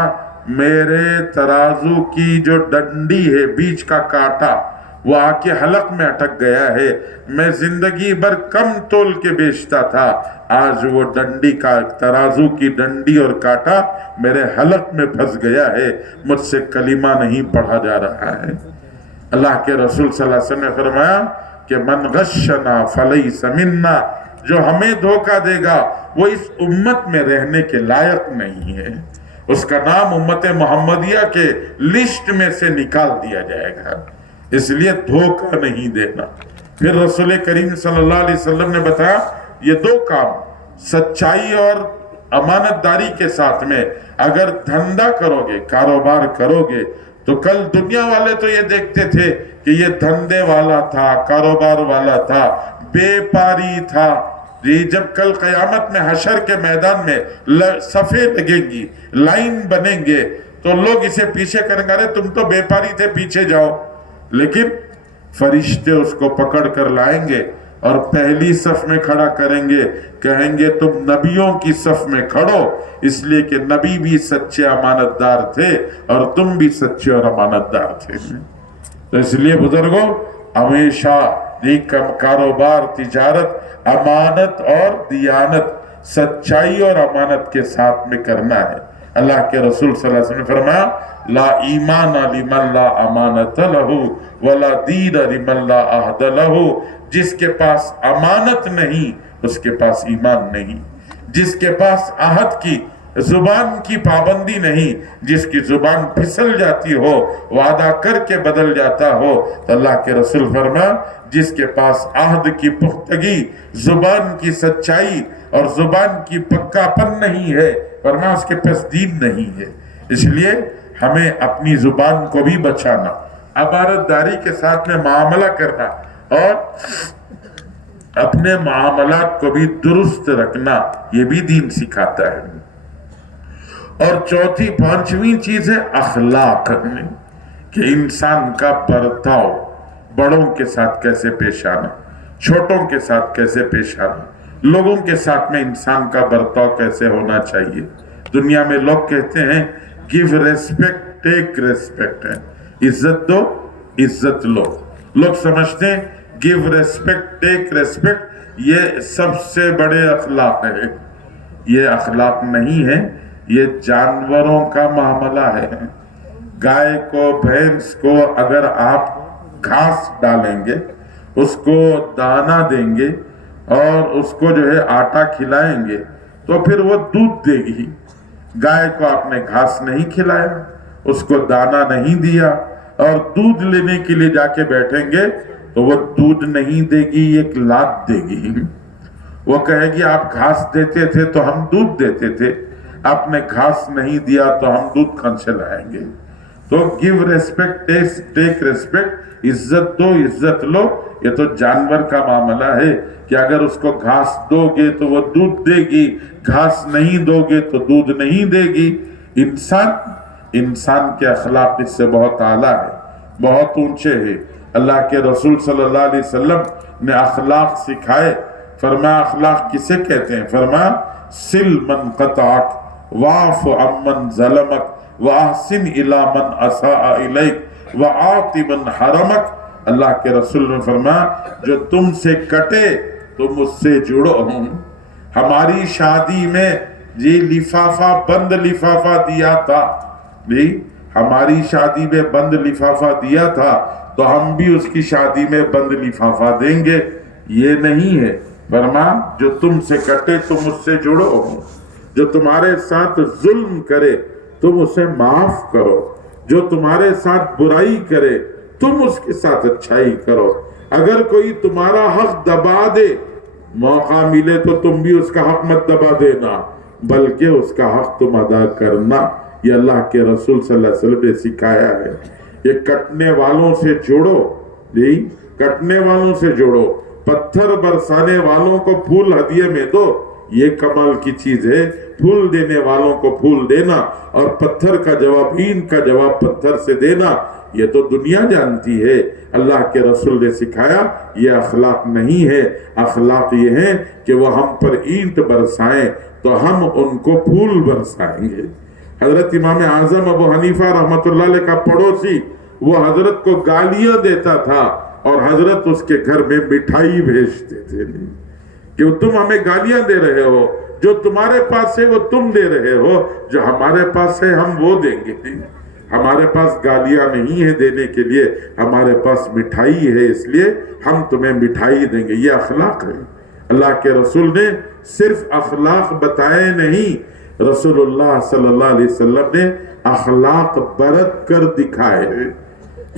میرے ترازو کی جو ڈنڈی ہے، بیچ کا کانٹا، وہ آ کے حلق میں اٹک گیا ہے، میں زندگی بھر کم تول کے بیچتا تھا، آج وہ ڈنڈی کا، ترازو کی ڈنڈی اور کانٹا میرے حلق میں پھنس گیا ہے، مجھ سے کلمہ نہیں پڑھا جا رہا ہے۔ اللہ کے رسول صلی اللہ علیہ وسلم نے فرمایا کہ من غشنا فلیس منا، جو ہمیں دھوکہ دے گا وہ اس امت میں رہنے کے لائق نہیں ہے، اس کا نام امت محمدیہ کے لسٹ میں سے نکال دیا جائے گا۔ اس لیے دھوکہ نہیں دینا۔ پھر رسول کریم صلی اللہ علیہ وسلم نے بتایا یہ دو کام، سچائی اور امانت داری کے ساتھ میں اگر دھندا کرو گے، کاروبار کرو گے، تو کل دنیا والے تو یہ دیکھتے تھے کہ یہ دھندے والا تھا، کاروبار والا تھا، بے پاری تھا۔ جب کل قیامت میں حشر کے میدان میں صفیں لگیں گی، لائن بنیں گے، تو لوگ اسے پیچھے کریں گے، ارے تم تو بے پاری تھے، پیچھے جاؤ۔ لیکن فرشتے اس کو پکڑ کر لائیں گے اور پہلی صف میں کھڑا کریں گے، کہیں گے تم نبیوں کی صف میں کھڑو، اس لیے کہ نبی بھی سچے امانت دار تھے اور تم بھی سچے اور امانت دار تھے۔ تو اس لیے بزرگوں ہمیشہ کاروبار، تجارت امانت اور دیانت، سچائی اور امانت کے ساتھ میں کرنا ہے۔ اللہ کے رسول صلی اللہ علیہ وسلم نے فرمایا لا ایمان لمن لا امانت لہ ولا دین لمن لا عہد لہ، جس کے پاس امانت نہیں اس کے پاس ایمان نہیں، جس کے پاس عہد کی، زبان کی پابندی نہیں، جس کی زبان پھسل جاتی ہو، وعدہ کر کے بدل جاتا ہو، تو اللہ کے رسول فرمایا جس کے پاس عہد کی پختگی، زبان کی سچائی اور زبان کی پکا پن نہیں ہے، فرمایا اس کے پاس دین نہیں ہے۔ اس لیے ہمیں اپنی زبان کو بھی بچانا، امانت داری کے ساتھ میں معاملہ کرنا، اور اپنے معاملات کو بھی درست رکھنا، یہ بھی دین سکھاتا ہے۔ اور چوتھی پانچویں چیز ہے اخلاق، کہ انسان کا برتاؤ، بڑوں کے ساتھ کیسے پیش آنا، چھوٹوں کے ساتھ کیسے پیش آنا، لوگوں کے ساتھ میں انسان کا برتاؤ کیسے ہونا چاہیے۔ دنیا میں لوگ کہتے ہیں گیو ریسپیکٹ ٹیک ریسپیکٹ، ہے عزت دو عزت لو۔ لوگ سمجھتے ہیں گیو ریسپیکٹ ٹیک ریسپیکٹ یہ سب سے بڑے اخلاق ہے۔ یہ اخلاق نہیں ہے، یہ جانوروں کا معاملہ ہے۔ گائے کو، بھینس کو اگر آپ گھاس ڈالیں گے، اس کو دانہ دیں گے اور اس کو جو ہے آٹا کھلائیں گے تو پھر وہ دودھ دے گی۔ گائے کو آپ نے گھاس نہیں کھلایا، اس کو دانہ نہیں دیا اور دودھ لینے کے لیے جا کے بیٹھیں گے تو وہ دودھ نہیں دے گی، ایک لات دے گی۔ وہ کہے گی آپ گھاس دیتے تھے تو ہم دودھ دیتے تھے، آپ نے گھاس نہیں دیا تو ہم دودھ کہاں سے لائیں گے۔ تو گیو ریسپیکٹ ٹیک ریسپیکٹ، عزت دو عزت لو۔ یہ تو جانور کا معاملہ ہے کہ اگر اس کو گھاس دو گے تو وہ دودھ دے گی، گھاس نہیں دو گے تو دودھ نہیں دے گی۔ انسان کے اخلاق اس سے بہت اعلیٰ ہے، بہت اونچے ہیں۔ اللہ کے رسول صلی اللہ علیہ وسلم نے اخلاق سکھائے۔ فرمایا اخلاق کسے کہتے ہیں؟ فرمایا سل من قطعک واعف عمن ظلمک واحسن الی من اساء الیک وآت من حرمک۔ اللہ کے رسول نے فرمایا جو تم سے کٹے تو مجھ سے جڑو۔ ہماری شادی میں جی لفافہ بند لفافہ دیا تھا، جی ہماری شادی میں بند لفافہ دیا تھا تو ہم بھی اس کی شادی میں بند لفافہ دیں گے۔ یہ نہیں ہے، فرمایا جو تم سے کٹے تو مجھ سے جڑو، جو تمہارے ساتھ ظلم کرے تم اسے معاف کرو، جو تمہارے ساتھ برائی کرے تم اس کے ساتھ اچھائی کرو۔ اگر کوئی تمہارا حق دبا دے، موقع ملے تو تم بھی اس کا حق مت دبا دینا، بلکہ اس کا حق تم ادا کرنا۔ یہ اللہ کے رسول صلی اللہ علیہ وسلم نے سکھایا ہے۔ یہ کٹنے والوں سے جوڑو، جی کٹنے والوں سے جوڑو۔ پتھر برسانے والوں کو پھول ہدیے میں دو، یہ کمال کی چیز ہے۔ پھول دینے والوں کو پھول دینا اور پتھر کا جواب، اینٹ کا جواب پتھر سے دینا، یہ تو دنیا جانتی ہے۔ اللہ کے رسول نے سکھایا یہ اخلاق نہیں ہے، اخلاق یہ ہے کہ وہ ہم پر اینٹ برسائیں تو ہم ان کو پھول برسائیں گے۔ حضرت امام اعظم ابو حنیفہ رحمۃ اللہ علیہ کا پڑوسی، وہ حضرت کو گالیاں دیتا تھا اور حضرت اس کے گھر میں مٹھائی بھیجتے تھے کہ تم ہمیں گالیاں دے رہے ہو، جو تمہارے پاس ہے وہ تم دے رہے ہو، جو ہمارے پاس ہے ہم وہ دیں گے۔ ہمارے پاس گالیاں نہیں ہیں دینے کے لیے، ہمارے پاس مٹھائی ہے، اس لیے ہم تمہیں مٹھائی دیں گے۔ یہ اخلاق ہے۔ اللہ کے رسول نے صرف اخلاق بتائے نہیں، رسول اللہ صلی اللہ علیہ وسلم نے اخلاق برت کر دکھائے،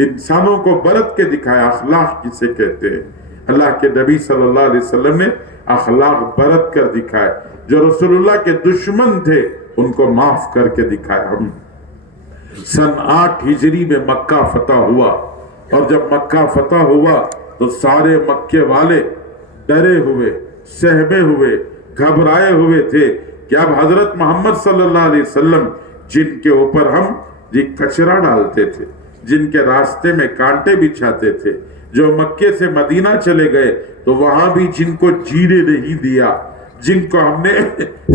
انسانوں کو برت کے دکھایا۔ اخلاق کسے کہتے ہیں؟ اللہ کے نبی صلی اللہ علیہ وسلم نے اخلاق برت کر دکھائے۔ جو رسول اللہ کے دشمن تھے ان کو معاف کر کے دکھایا۔ سن 8 ہجری میں مکہ فتح ہوا، اور جب مکہ فتح ہوا تو سارے مکے والے ڈرے ہوئے، سہمے ہوئے، گھبرائے ہوئے تھے کہ اب حضرت محمد صلی اللہ علیہ وسلم جن کے اوپر ہم کچرا ڈالتے تھے، جن کے راستے میں کانٹے بچھاتے تھے، جو مکے سے مدینہ چلے گئے تو وہاں بھی جن کو جینے نہیں دیا، جن کو ہم نے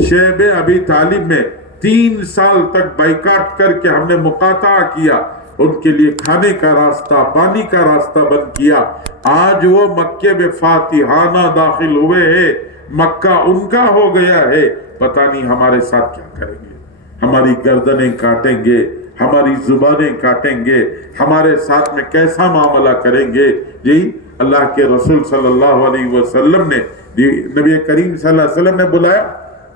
شیب ابی طالب میں 3 سال تک بائیکاٹ کر کے ہم نے مقاطعہ کیا، ان کے لیے کھانے کا راستہ، پانی کا راستہ بند کیا، آج وہ مکے میں فاتحانہ داخل ہوئے ہیں، مکہ ان کا ہو گیا ہے، پتہ نہیں ہمارے ساتھ کیا کریں گے، ہماری گردنیں کاٹیں گے، ہماری زبانیں کاٹیں گے، ہمارے ساتھ میں کیسا معاملہ کریں گے۔ جی اللہ کے رسول صلی اللہ علیہ وسلم نے، نبی کریم صلی اللہ علیہ وسلم نے بلایا،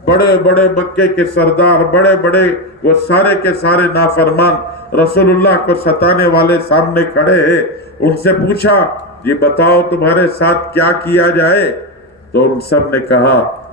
بڑے بڑے مکے کے سردار، بڑے بڑے وہ سارے کے سارے نافرمان رسول اللہ کو ستانے والے سامنے کھڑے ہیں۔ ان سے پوچھا یہ بتاؤ تمہارے ساتھ کیا کیا جائے؟ تو ان سب نے کہا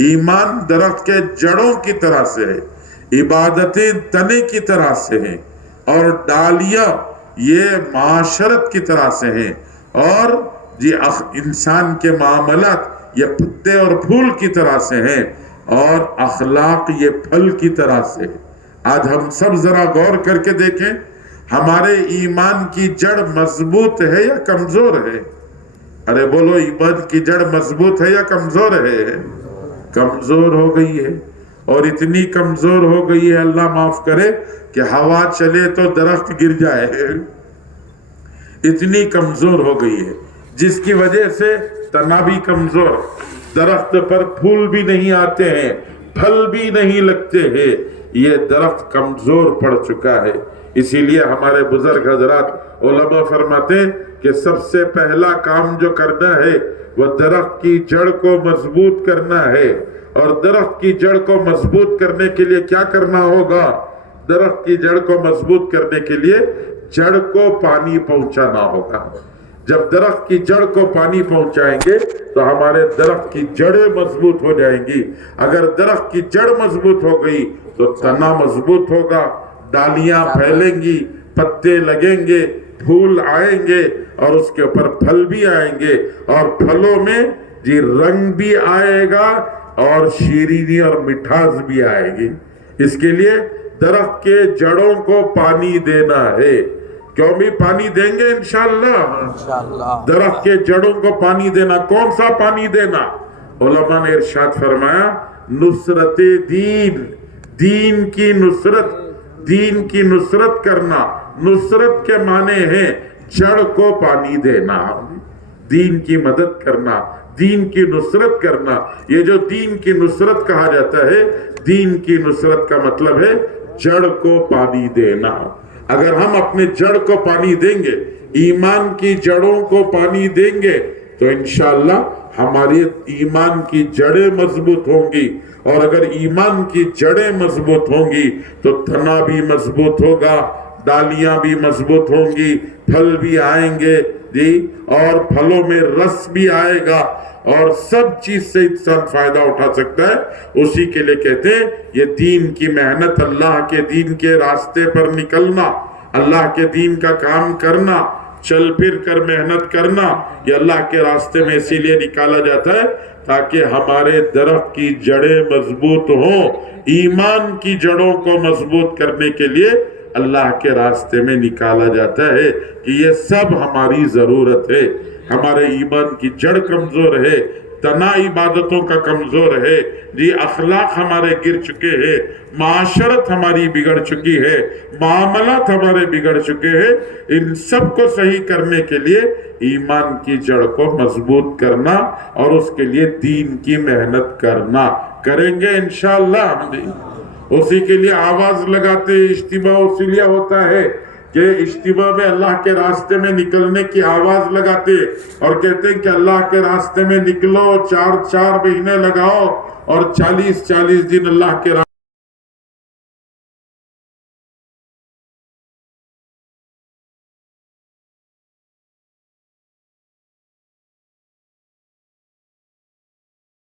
ایمان درخت کے جڑوں کی طرح سے ہے، عبادتیں تنے کی طرح سے ہیں، اور ڈالیاں یہ معاشرت کی طرح سے ہیں، اور انسان کے معاملات یہ پتے اور پھول کی طرح سے ہیں، اور اخلاق یہ پھل کی طرح سے ہیں۔ آج ہم سب ذرا غور کر کے دیکھیں، ہمارے ایمان کی جڑ مضبوط ہے یا کمزور ہے؟ ارے بولو، ایمان کی جڑ مضبوط ہے یا کمزور ہے؟ کمزور ہو گئی ہے، اور اتنی کمزور ہو گئی ہے اللہ معاف کرے کہ ہوا چلے تو درخت گر جائے، اتنی کمزور ہو گئی ہے، جس کی وجہ سے تنا بھی کمزور، درخت پر پھول بھی نہیں آتے ہیں، پھل بھی نہیں لگتے ہیں، یہ درخت کمزور پڑ چکا ہے۔ اسی لیے ہمارے بزرگ حضرات علماء فرماتے ہیں کہ سب سے پہلا کام جو کرنا ہے وہ درخت کی جڑ کو مضبوط کرنا ہے، اور درخت کی جڑ کو مضبوط کرنے کے لیے کیا کرنا ہوگا؟ درخت کی جڑ کو مضبوط کرنے کے لیے جڑ کو پانی پہنچانا ہوگا۔ جب درخت کی جڑ کو پانی پہنچائیں گے تو ہمارے درخت کی جڑیں مضبوط ہو جائیں گی۔ اگر درخت کی جڑ مضبوط ہو گئی تو تنا مضبوط ہوگا، ڈالیاں پھیلیں گی، پتے لگیں گے، پھول آئیں گے، اور اس کے اوپر پھل بھی آئیں گے، اور پھلوں میں رنگ بھی آئے گا، اور شیرینی اور مٹھاس بھی آئے گی۔ اس کے لیے درخت کے جڑوں کو پانی دینا ہے۔ کیوں بھی پانی دیں گے انشاءاللہ؟ درخت کے جڑوں کو پانی دینا۔ کون سا پانی دینا؟ علماء نے ارشاد فرمایا، نصرت دین، دین کی نصرت، دین کی نصرت کرنا۔ نصرت کے معنی ہے جڑ کو پانی دینا، دین کی مدد کرنا، دین کی نصرت کرنا۔ یہ جو دین کی نصرت کہا جاتا ہے، دین کی نصرت کا مطلب ہے جڑ کو پانی دینا۔ اگر ہم اپنے جڑ کو پانی دیں گے، ایمان کی جڑوں کو پانی دیں گے، تو انشاءاللہ ہماری ایمان کی جڑیں مضبوط ہوں گی، اور اگر ایمان کی جڑیں مضبوط ہوں گی تو تنا بھی مضبوط ہوگا، ڈالیاں بھی مضبوط ہوں گی، پھل بھی آئیں گے اور پھلوں میں رس بھی آئے گا، اور سب چیز سے انسان فائدہ اٹھا سکتا ہے۔ اسی کے لیے کہتے ہیں یہ دین کی محنت، اللہ کے دین کے راستے پر نکلنا، اللہ کے دین کا کام کرنا، چل پھر کر محنت کرنا، یہ اللہ کے راستے میں اسی لیے نکالا جاتا ہے تاکہ ہمارے درخت کی جڑیں مضبوط ہوں۔ ایمان کی جڑوں کو مضبوط کرنے کے لیے اللہ کے راستے میں نکالا جاتا ہے کہ یہ سب ہماری ضرورت ہے۔ ہمارے ایمان کی جڑ کمزور ہے، تنا عبادتوں کا کمزور ہے، اخلاق ہمارے گر چکے ہیں، معاشرت ہماری بگڑ چکی ہے، معاملات ہمارے بگڑ چکے ہیں۔ ان سب کو صحیح کرنے کے لیے ایمان کی جڑ کو مضبوط کرنا، اور اس کے لیے دین کی محنت کرنا، کریں گے انشاءاللہ۔ اسی کے لیے آواز لگاتے، اجتماع اسی لیے ہوتا ہے کہ اجتماع میں اللہ کے راستے میں نکلنے کی آواز لگاتے، اور کہتے ہیں کہ اللہ کے راستے میں نکلو، 4 مہینے لگاؤ، اور 40 دن اللہ کے راستے